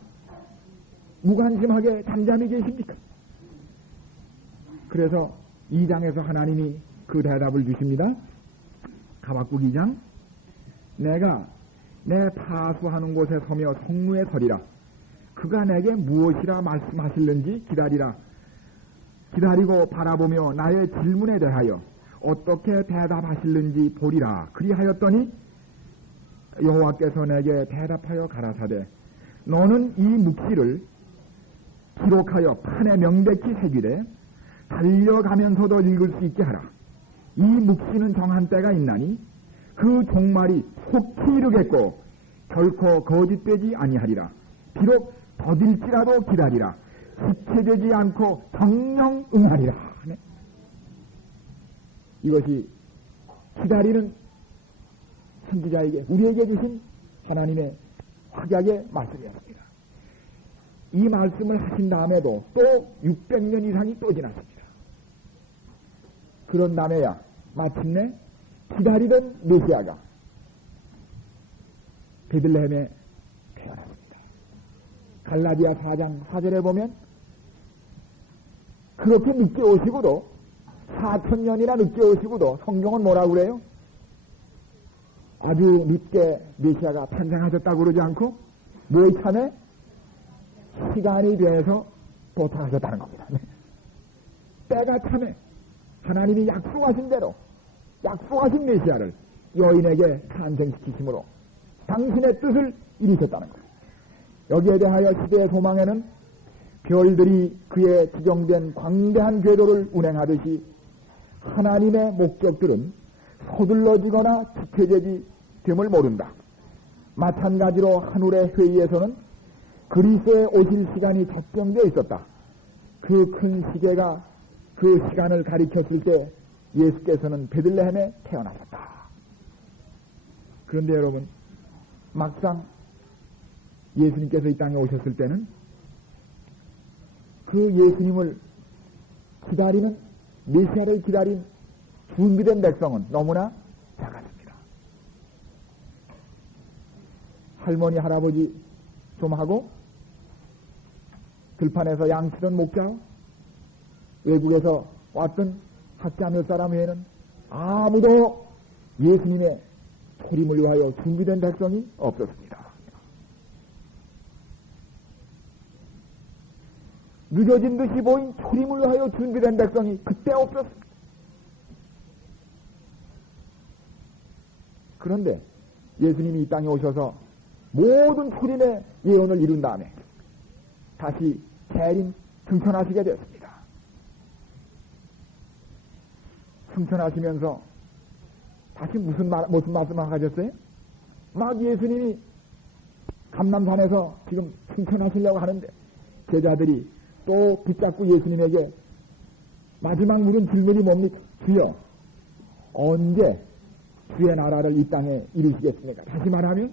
무관심하게 잠잠히 계십니까? 그래서 2장에서 하나님이 그 대답을 주십니다. 하박국 2장. 내가 내 파수하는 곳에 서며 성루에 서리라. 그가 내게 무엇이라 말씀하실는지 기다리라. 기다리고 바라보며 나의 질문에 대하여 어떻게 대답하실는지 보리라. 그리하였더니 여호와께서 내게 대답하여 가라사대 너는 이 묵시를 기록하여 판에 명백히 새기되 달려가면서도 읽을 수 있게 하라. 이 묵시는 정한 때가 있나니 그 종말이 속히 이르겠고 결코 거짓되지 아니하리라. 비록 더딜지라도 기다리라. 지체되지 않고 정령 응하리라. 네. 이것이 기다리는 선지자에게 우리에게 주신 하나님의 확약의 말씀이었습니다. 이 말씀을 하신 다음에도 또 600년 이상이 또 지났습니다. 그런 다음에야 마침내 기다리던 메시아가 베들레헴에 태어났습니다. 갈라디아 4장 4절에 보면 그렇게 늦게 오시고도 4,000년이나 늦게 오시고도 성경은 뭐라고 그래요? 아주 늦게 메시아가 탄생하셨다고 그러지 않고 뭐 참에 시간이 돼서 도착하셨다는 겁니다. 때가 참에 하나님이 약속하신 대로 약속하신 메시아를 여인에게 탄생시키심으로 당신의 뜻을 이루셨다는 거예요. 여기에 대하여 시대의 소망에는 별들이 그의 지정된 광대한 궤도를 운행하듯이 하나님의 목적들은 서둘러지거나 지체되지 됨을 모른다. 마찬가지로 하늘의 회의에서는 그리스도에 오실 시간이 적정되어 있었다. 그 큰 시계가 그 시간을 가리켰을 때 예수께서는 베들레헴에 태어나셨다. 그런데 여러분, 막상 예수님께서 이 땅에 오셨을 때는 그 예수님을 기다리는 메시아를 기다린 준비된 백성은 너무나 작았습니다. 할머니 할아버지 좀 하고 들판에서 양치던 목자, 외국에서 왔던 학자 몇 사람 외에는 아무도 예수님의 초림을 위하여 준비된 백성이 없었습니다. 늦어진 듯이 보인 초림을 위하여 준비된 백성이 그때 없었습니다. 그런데 예수님이 이 땅에 오셔서 모든 초림의 예언을 이룬 다음에 다시 재림 승천하시게 되었습니다. 승천하시면서 다시 무슨 말씀을 하셨어요? 막 예수님이 감람산에서 지금 승천하시려고 하는데 제자들이 또 붙잡고 예수님에게 마지막 물은 질문이 뭡니까? 주여, 언제 주의 나라를 이 땅에 이루시겠습니까? 다시 말하면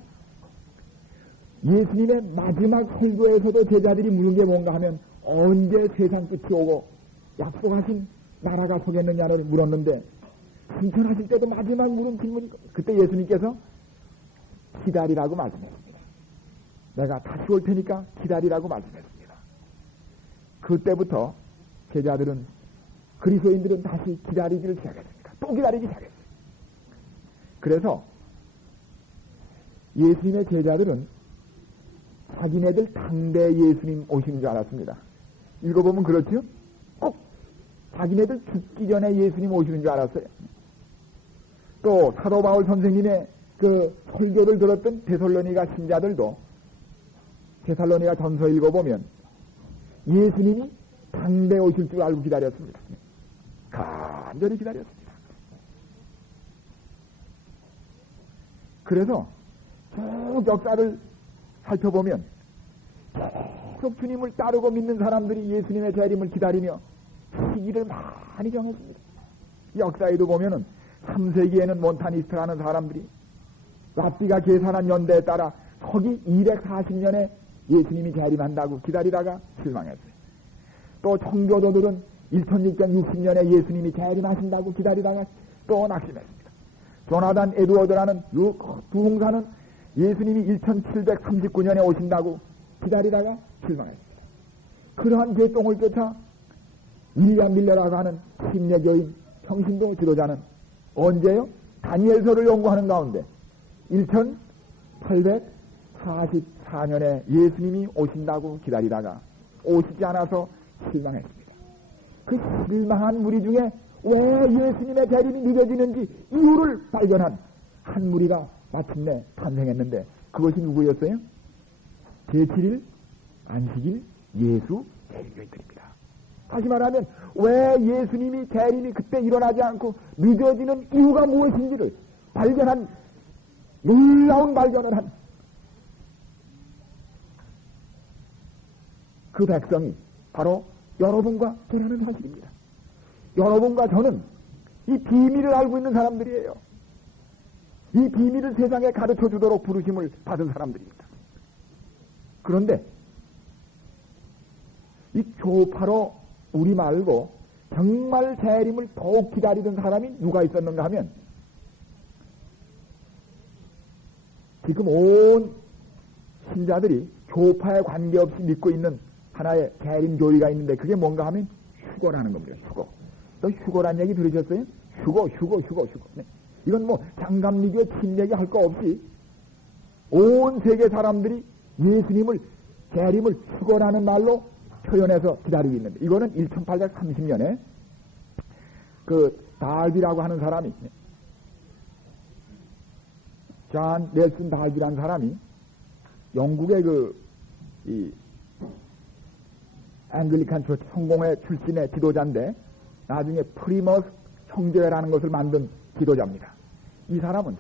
예수님의 마지막 설교에서도 제자들이 물은 게 뭔가 하면 언제 세상 끝이 오고 약속하신 나라가 서겠느냐를 물었는데 승천하실 때도 마지막 물은 질문이 그때 예수님께서 기다리라고 말씀했습니다. 내가 다시 올 테니까 기다리라고 말씀했습니다. 그때부터 제자들은 그리스도인들은 다시 기다리기를 시작했습니다. 또 기다리기 시작했어요. 그래서 예수님의 제자들은 자기네들 당대 예수님 오신 줄 알았습니다. 읽어보면 그렇죠? 꼭 자기네들 죽기 전에 예수님 오시는 줄 알았어요. 또 사도 바울 선생님의 그 설교를 들었던 데살로니가 신자들도 데살로니가 전서 읽어보면 예수님이 당대 오실 줄 알고 기다렸습니다. 간절히 기다렸습니다. 그래서 쭉 역사를 살펴보면 계속 주님을 따르고 믿는 사람들이 예수님의 재림을 기다리며 시기를 많이 정했습니다. 역사에도 보면은 3세기에는 몬타니스트라는 사람들이 랍비가 계산한 연대에 따라 서기 240년에 예수님이 재림한다고 기다리다가 실망했어요. 또 청교도들은 1660년에 예수님이 재림하신다고 기다리다가 또 낙심했습니다. 조나단 에드워드라는 부흥사는 예수님이 1739년에 오신다고 기다리다가 실망했습니다. 그러한 계통을 쫓아 윌리엄 밀러라고 하는 침례교인 평신도 지도자는 언제요? 다니엘서를 연구하는 가운데 1844년에 예수님이 오신다고 기다리다가 오시지 않아서 실망했습니다. 그 실망한 무리 중에 왜 예수님의 재림이 늦어지는지 이유를 발견한 한 무리가 마침내 탄생했는데 그것이 누구였어요? 제7일 안식일 예수 재림교인들입니다. 다시 말하면 왜 예수님이 재림이 그때 일어나지 않고 늦어지는 이유가 무엇인지를 발견한 놀라운 발견을 한 그 백성이 바로 여러분과 저라는 사실입니다. 여러분과 저는 이 비밀을 알고 있는 사람들이에요. 이 비밀을 세상에 가르쳐 주도록 부르심을 받은 사람들입니다. 그런데 이 조파로 우리 말고 정말 재림을 더욱 기다리던 사람이 누가 있었는가 하면 지금 온 신자들이 교파에 관계없이 믿고 있는 하나의 재림교리가 있는데 그게 뭔가 하면 휴거라는 겁니다. 휴거. 또 휴거란 얘기 들으셨어요? 휴거. 네. 이건 뭐 장감리교 침례기 할 거 없이 온 세계 사람들이 예수님을 재림을 휴거라는 말로 표현해서 기다리고 있는데 이거는 1830년에 그 달비라고 하는 사람이 존 넬슨 달비라는 사람이 영국의 이 앵글리칸 처치 성공회 출신의 지도자인데 나중에 프리머스 형제라는 것을 만든 지도자입니다. 이 사람은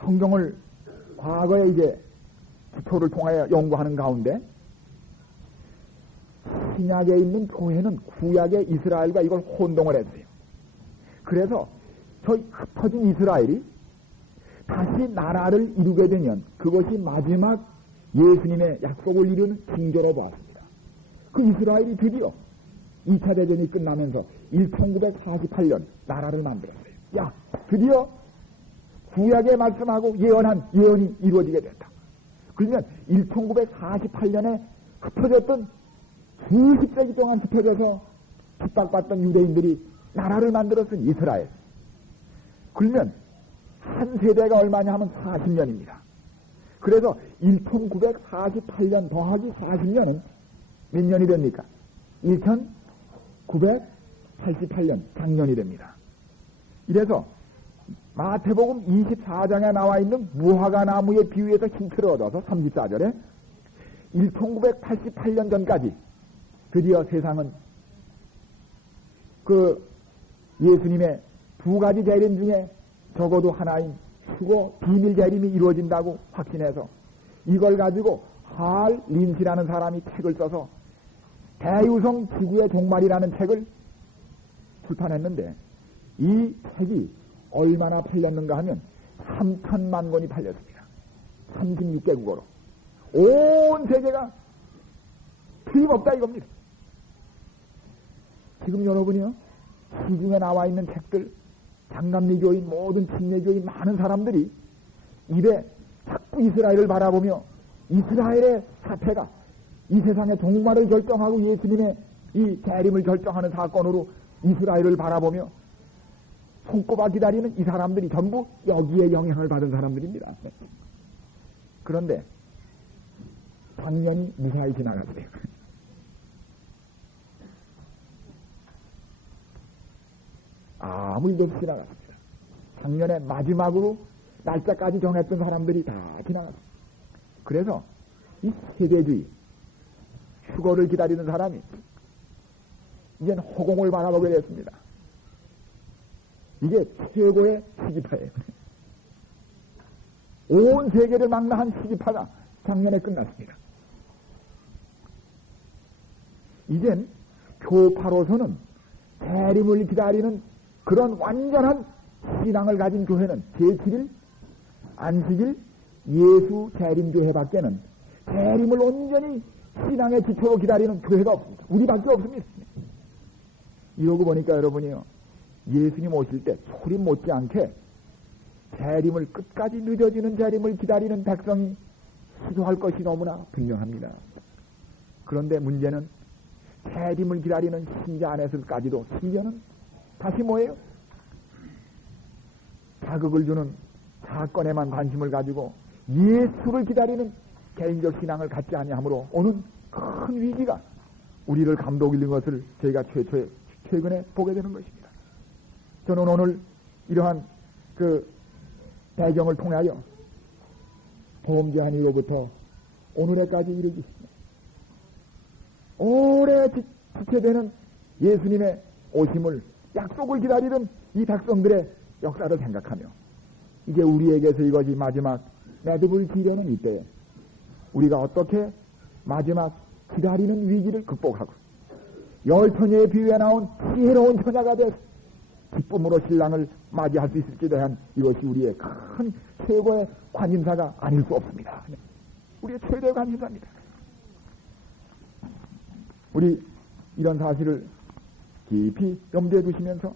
성경을 과거에 이제 기초를 통하여 연구하는 가운데 신약에 있는 교회는 구약의 이스라엘과 이걸 혼동을 했어요. 그래서 저 흩어진 이스라엘이 다시 나라를 이루게 되면 그것이 마지막 예수님의 약속을 이루는 징조로 보았습니다. 그 이스라엘이 드디어 2차 대전이 끝나면서 1948년 나라를 만들었어요. 야, 드디어 구약에 말씀하고 예언한 예언이 이루어지게 됐다. 그러면 1948년에 흩어졌던 수십 세기 동안 흩어져서 핍박받던 유대인들이 나라를 만들었은 이스라엘. 그러면 한 세대가 얼마냐 하면 40년입니다. 그래서 1948년 더하기 40년은 몇 년이 됩니까? 1988년 작년이 됩니다. 이래서 마태복음 24장에 나와 있는 무화과 나무의 비유에서 힌트를 얻어서 34절에 1988년 전까지 드디어 세상은 그 예수님의 두 가지 재림 중에 적어도 하나인 휴거 비밀 재림이 이루어진다고 확신해서 이걸 가지고 할 린시라는 사람이 책을 써서 대유성 지구의 종말이라는 책을 출판했는데 이 책이 얼마나 팔렸는가 하면 3천만 권이 팔렸습니다. 36개국어로. 온 세계가 틀림없다 이겁니다. 지금 여러분이요 시중에 나와 있는 책들 장감리교인 모든 침례교인 많은 사람들이 입에 자꾸 이스라엘을 바라보며 이스라엘의 사태가 이 세상의 종말을 결정하고 예수님의 이 재림을 결정하는 사건으로 이스라엘을 바라보며 손꼽아 기다리는 이 사람들이 전부 여기에 영향을 받은 사람들입니다. 그런데 당연히 무사히 지나갔어요. 아무 일도 없이 지나갔습니다. 작년에 마지막으로 날짜까지 정했던 사람들이 다 지나갔어. 그래서 이 세대주의, 휴거를 기다리는 사람이 이젠 허공을 바라보게 됐습니다. 이게 최고의 시기파예요. 온 세계를 망라한 시기파가 작년에 끝났습니다. 이젠 교파로서는 재림을 기다리는 그런 완전한 신앙을 가진 교회는 제7일, 안식일, 예수 재림교회밖에는 재림을 온전히 신앙의 기초로 기다리는 교회가 없습니다. 우리밖에 없습니다. 이러고 보니까 여러분이요, 예수님 오실 때 소리 못지않게 재림을 끝까지 늦어지는 재림을 기다리는 백성이 수도할 것이 너무나 분명합니다. 그런데 문제는 재림을 기다리는 신자 안에서까지도 신자는 다시 뭐예요? 자극을 주는 사건에만 관심을 가지고 예수를 기다리는 개인적 신앙을 갖지 아니하므로 오는 큰 위기가 우리를 감독이는 것을 저희가 최근에 보게 되는 것입니다. 저는 오늘 이러한 그 배경을 통하여 보험제한 이후부터 오늘에까지 이르겠습니다. 오래 지체되는 예수님의 오심을, 약속을 기다리던 이 백성들의 역사를 생각하며 이제 우리에게서 이것이 마지막 매듭을 지려는 이때에 우리가 어떻게 마지막 기다리는 위기를 극복하고 10처녀의 비유에 나온 지혜로운 처녀가 돼서 기쁨으로 신랑을 맞이할 수 있을지에 대한 이것이 우리의 큰 최고의 관심사가 아닐 수 없습니다. 우리의 최대의 관심사입니다. 우리 이런 사실을 깊이 염두에 두시면서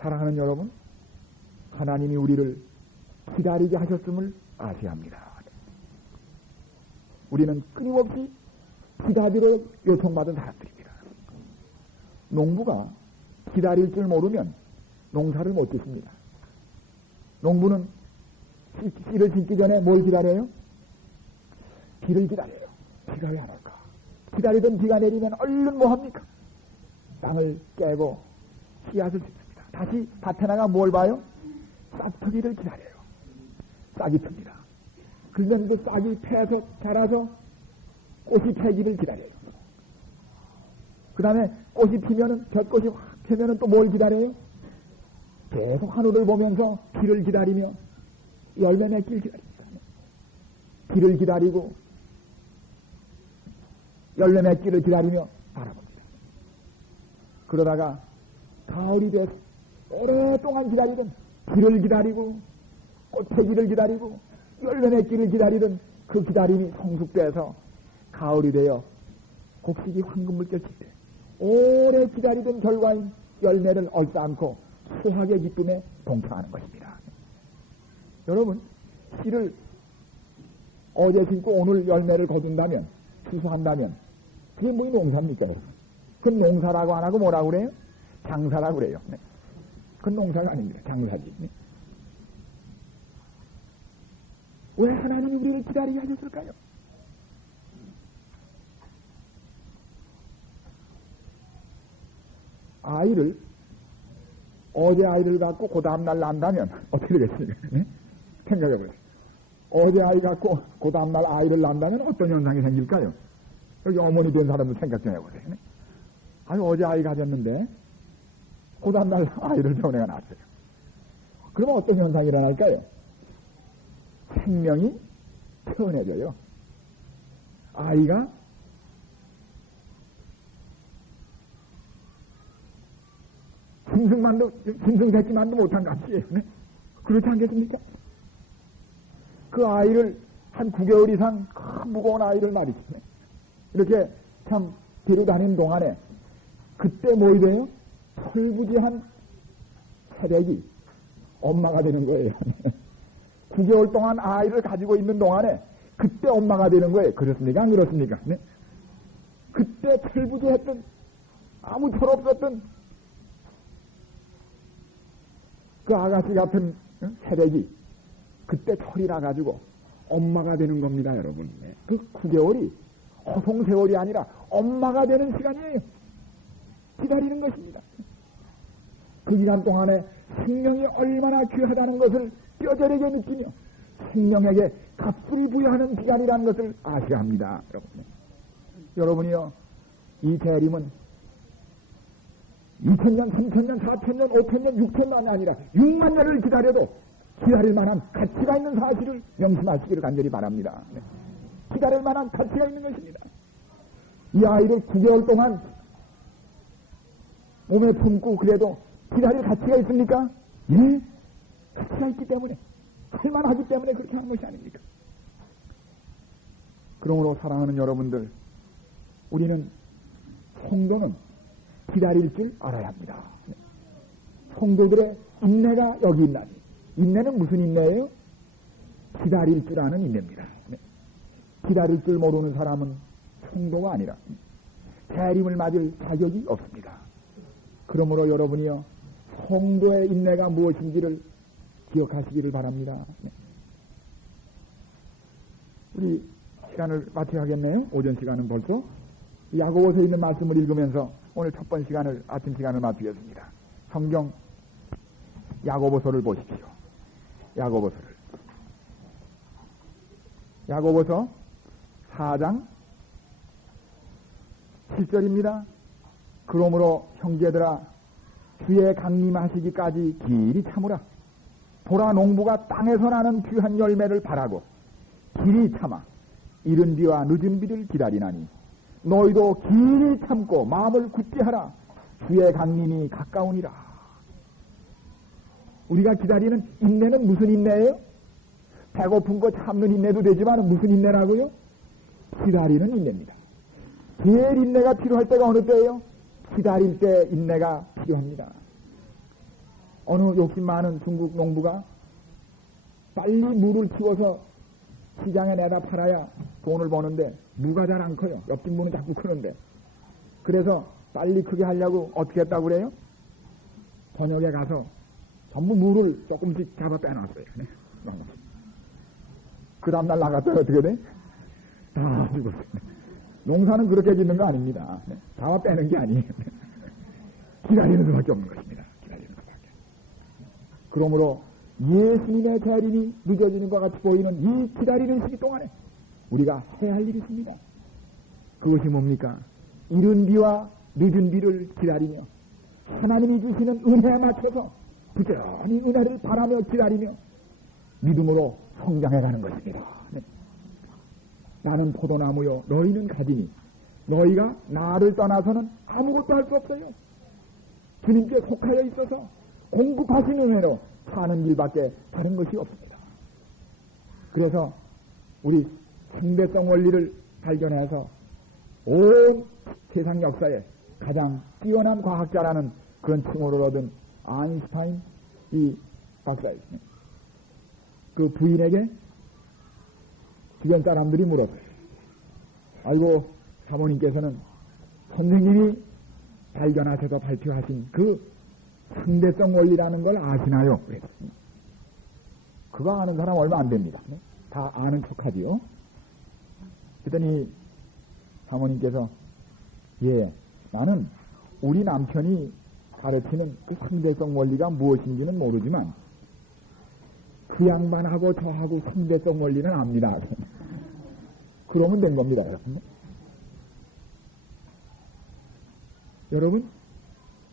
사랑하는 여러분, 하나님이 우리를 기다리게 하셨음을 아셔야 합니다. 우리는 끊임없이 기다리러 요청받은 사람들입니다. 농부가 기다릴 줄 모르면 농사를 못 짓습니다. 농부는 씨를 심기 전에 뭘 기다려요? 비를 기다려요. 비가 왜 안 올까? 기다리던 비가 내리면 얼른 뭐 합니까? 땅을 깨고 씨앗을 심습니다. 다시 밭에 나가 뭘 봐요? 싹트기를 기다려요. 싹이 틉니다. 그러면 그 싹이 패서 자라서 꽃이 패기를 기다려요. 그 다음에 꽃이 피면은, 젖꽃이 확 피면은 또 뭘 기다려요? 계속 하늘을 보면서 비를 기다리며 열매 맺기를 기다립니다. 비를 기다리고 열매 맺기를 기다리며 바라봅니다. 그러다가 가을이 돼서 오랫동안 기다리던 비를 기다리고 꽃피기를 기다리고 열매 맺기를 기다리던 그 기다림이 성숙돼서 가을이 되어 곡식이 황금을 결칠 때 오래 기다리던 결과인 열매를 얻지 않고 수확의 기쁨에 동참하는 것입니다. 여러분, 씨를 어제 심고 오늘 열매를 거둔다면, 추수한다면 그게 뭐 농사입니까? 그건 농사라고 안 하고 뭐라고 그래요? 장사라고 그래요. 네. 그건 농사가 아닙니다. 장사지. 네. 왜 하나님이 우리를 기다리게 하셨을까요? 아이를, 어제 아이를 갖고 그 다음날 난다면 어떻게 되겠습니까? 네? 생각해보세요. 어제 아이 갖고 그 다음날 아이를 난다면 어떤 현상이 생길까요? 여기 어머니 된 사람도 생각 좀 해보세요. 네? 아니, 어제 아이 가졌는데 그 다음날 아이를 전해가 낳았어요. 그러면 어떤 현상이 일어날까요? 생명이 태어나져요. 아이가 짐승새끼만도 못한 값이에요. 네? 그렇지 않겠습니까? 그 아이를 한 9개월 이상 큰 무거운 아이를 말이죠. 이렇게 참 데려다니는 동안에 그때 뭐 돼요? 철부지한 새댁이 엄마가 되는 거예요. 9개월 동안 아이를 가지고 있는 동안에 그때 엄마가 되는 거예요. 그렇습니까? 안 그렇습니까? 네? 그때 철부지했던 아무 철 없었던 그 아가씨 같은 새댁이 그때 철이 나가지고 엄마가 되는 겁니다, 여러분. 그 9개월이 허송세월이 아니라 엄마가 되는 시간이에요. 기다리는 것입니다. 그 기간 동안에 생명이 얼마나 귀하다는 것을 뼈저리게 느끼며 생명에게 값을 부여하는 기간이라는 것을 아셔야 합니다. 여러분이요, 이 재림은 2000년, 3000년, 4000년, 5000년, 6000년이 아니라 6만 년을 기다려도 기다릴 만한 가치가 있는 사실을 명심하시기를 간절히 바랍니다. 네. 기다릴 만한 가치가 있는 것입니다. 이 아이를 9개월 동안 몸에 품고 그래도 기다릴 가치가 있습니까? 예? 가치가 있기 때문에, 할만하기 때문에 그렇게 하는 것이 아닙니까? 그러므로 사랑하는 여러분들, 우리는 성도는 기다릴 줄 알아야 합니다. 성도들의 인내가 여기 있나니, 인내는 무슨 인내예요? 기다릴 줄 아는 인내입니다. 기다릴 줄 모르는 사람은 성도가 아니라 재림을 맞을 자격이 없습니다. 그러므로 여러분이요, 성도의 인내가 무엇인지를 기억하시기를 바랍니다. 우리 시간을 마쳐야겠네요. 오전 시간은 벌써. 야고보서에 있는 말씀을 읽으면서 오늘 첫 번째 시간을, 아침 시간을 마치겠습니다. 성경 야고보서를 보십시오. 야고보서 4장 7절입니다. 그러므로 형제들아, 주의 강림하시기까지 길이 참으라. 보라, 농부가 땅에서 나는 귀한 열매를 바라고 길이 참아 이른 비와 늦은 비를 기다리나니 너희도 길이 참고 마음을 굳게 하라. 주의 강림이 가까우니라. 우리가 기다리는 인내는 무슨 인내예요? 배고픈 거 참는 인내도 되지만 무슨 인내라고요? 기다리는 인내입니다. 제일 인내가 필요할 때가 어느 때예요? 기다릴 때 인내가 필요합니다. 어느 욕심 많은 중국 농부가 빨리 무를 키워서 시장에 내다 팔아야 돈을 버는데 무가 잘 안 커요. 옆집 무는 자꾸 크는데. 그래서 빨리 크게 하려고 어떻게 했다고 그래요? 번역에 가서 전부 무를 조금씩 잡아 빼놨어요. 네. 그 다음날 나갔더니 어떻게 돼? 다 죽었어요. 농사는 그렇게 짓는 거 아닙니다. 네. 잡아 빼는 게 아니에요. 기다리는 수밖에 없는 것입니다. 기다리는 수밖에. 그러므로 예수님의 재림이 늦어지는 것 같이 보이는 이 기다리는 시기 동안에 우리가 해야 할 일이 있습니다. 그것이 뭡니까? 이른 비와 늦은 비를 기다리며 하나님이 주시는 은혜에 맞춰서 부지런히 은혜를 바라며 기다리며 믿음으로 성장해가는 것입니다. 네. 나는 포도나무요 너희는 가지니 너희가 나를 떠나서는 아무것도 할 수 없어요. 주님께 속하여 있어서 공급하시는 은혜로 사는 길밖에 다른 것이 없습니다. 그래서 우리 상대성 원리를 발견해서 온 세상 역사에 가장 뛰어난 과학자라는 그런 칭호를 얻은 아인슈타인 이 박사였습니다. 그 부인에게 주변 사람들이 물었어요. 아이고, 사모님께서는 선생님이 발견하셔서 발표하신 그 상대성 원리라는 걸 아시나요? 그랬습니다. 그거 아는 사람 얼마 안 됩니다. 다 아는 척하지요. 그랬더니 사모님께서 예, 나는 우리 남편이 가르치는 그 상대성 원리가 무엇인지는 모르지만 그 양반하고 저하고 상대성 원리는 압니다. 그러면 된 겁니다. 여러분,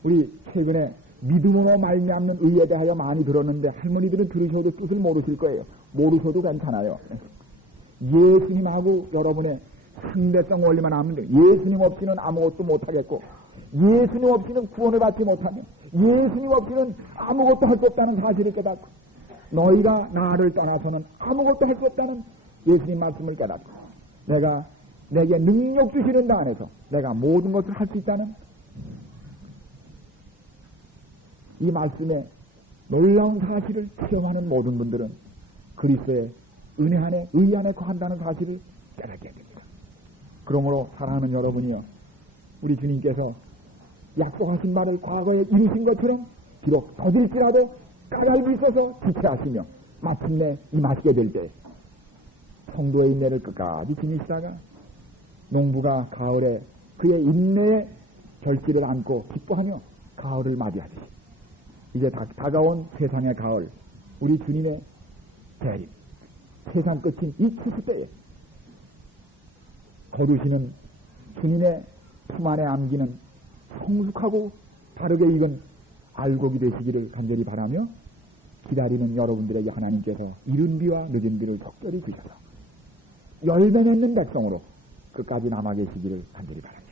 우리 최근에 믿음으로 말미암는 의에 대하여 많이 들었는데 할머니들은 들으셔도 뜻을 모르실 거예요. 모르셔도 괜찮아요. 예수님하고 여러분의 상대성 원리만 하면 돼요. 예수님 없이는 아무것도 못하겠고 예수님 없이는 구원을 받지 못하면 예수님 없이는 아무것도 할 수 없다는 사실을 깨닫고 너희가 나를 떠나서는 아무것도 할 수 없다는 예수님 말씀을 깨닫고 내게 능력 주시는 다 안에서 내가 모든 것을 할 수 있다는 이 말씀에 놀라운 사실을 체험하는 모든 분들은 그리스도의 은혜 안에 의 안에 거한다는 사실을 깨닫게 됩니다. 그러므로 사랑하는 여러분이요, 우리 주님께서 약속하신 말을 과거에 이루신 것처럼 비록 더딜지라도 까닭이 있어서 지체하시며 마침내 임하시게 될 때 성도의 인내를 끝까지 지니시다가 농부가 가을에 그의 인내의 결실을 안고 기뻐하며 가을을 맞이하듯이 이제 다가온 세상의 가을, 우리 주님의 재림, 세상 끝인 이 치수때에 거두시는 주님의 품 안에 안기는 성숙하고 바르게 익은 알곡이 되시기를 간절히 바라며 기다리는 여러분들에게 하나님께서 이른 비와 늦은 비를 적절히 주셔서 열매 맺는 백성으로 끝까지 남아 계시기를 간절히 바랍니다.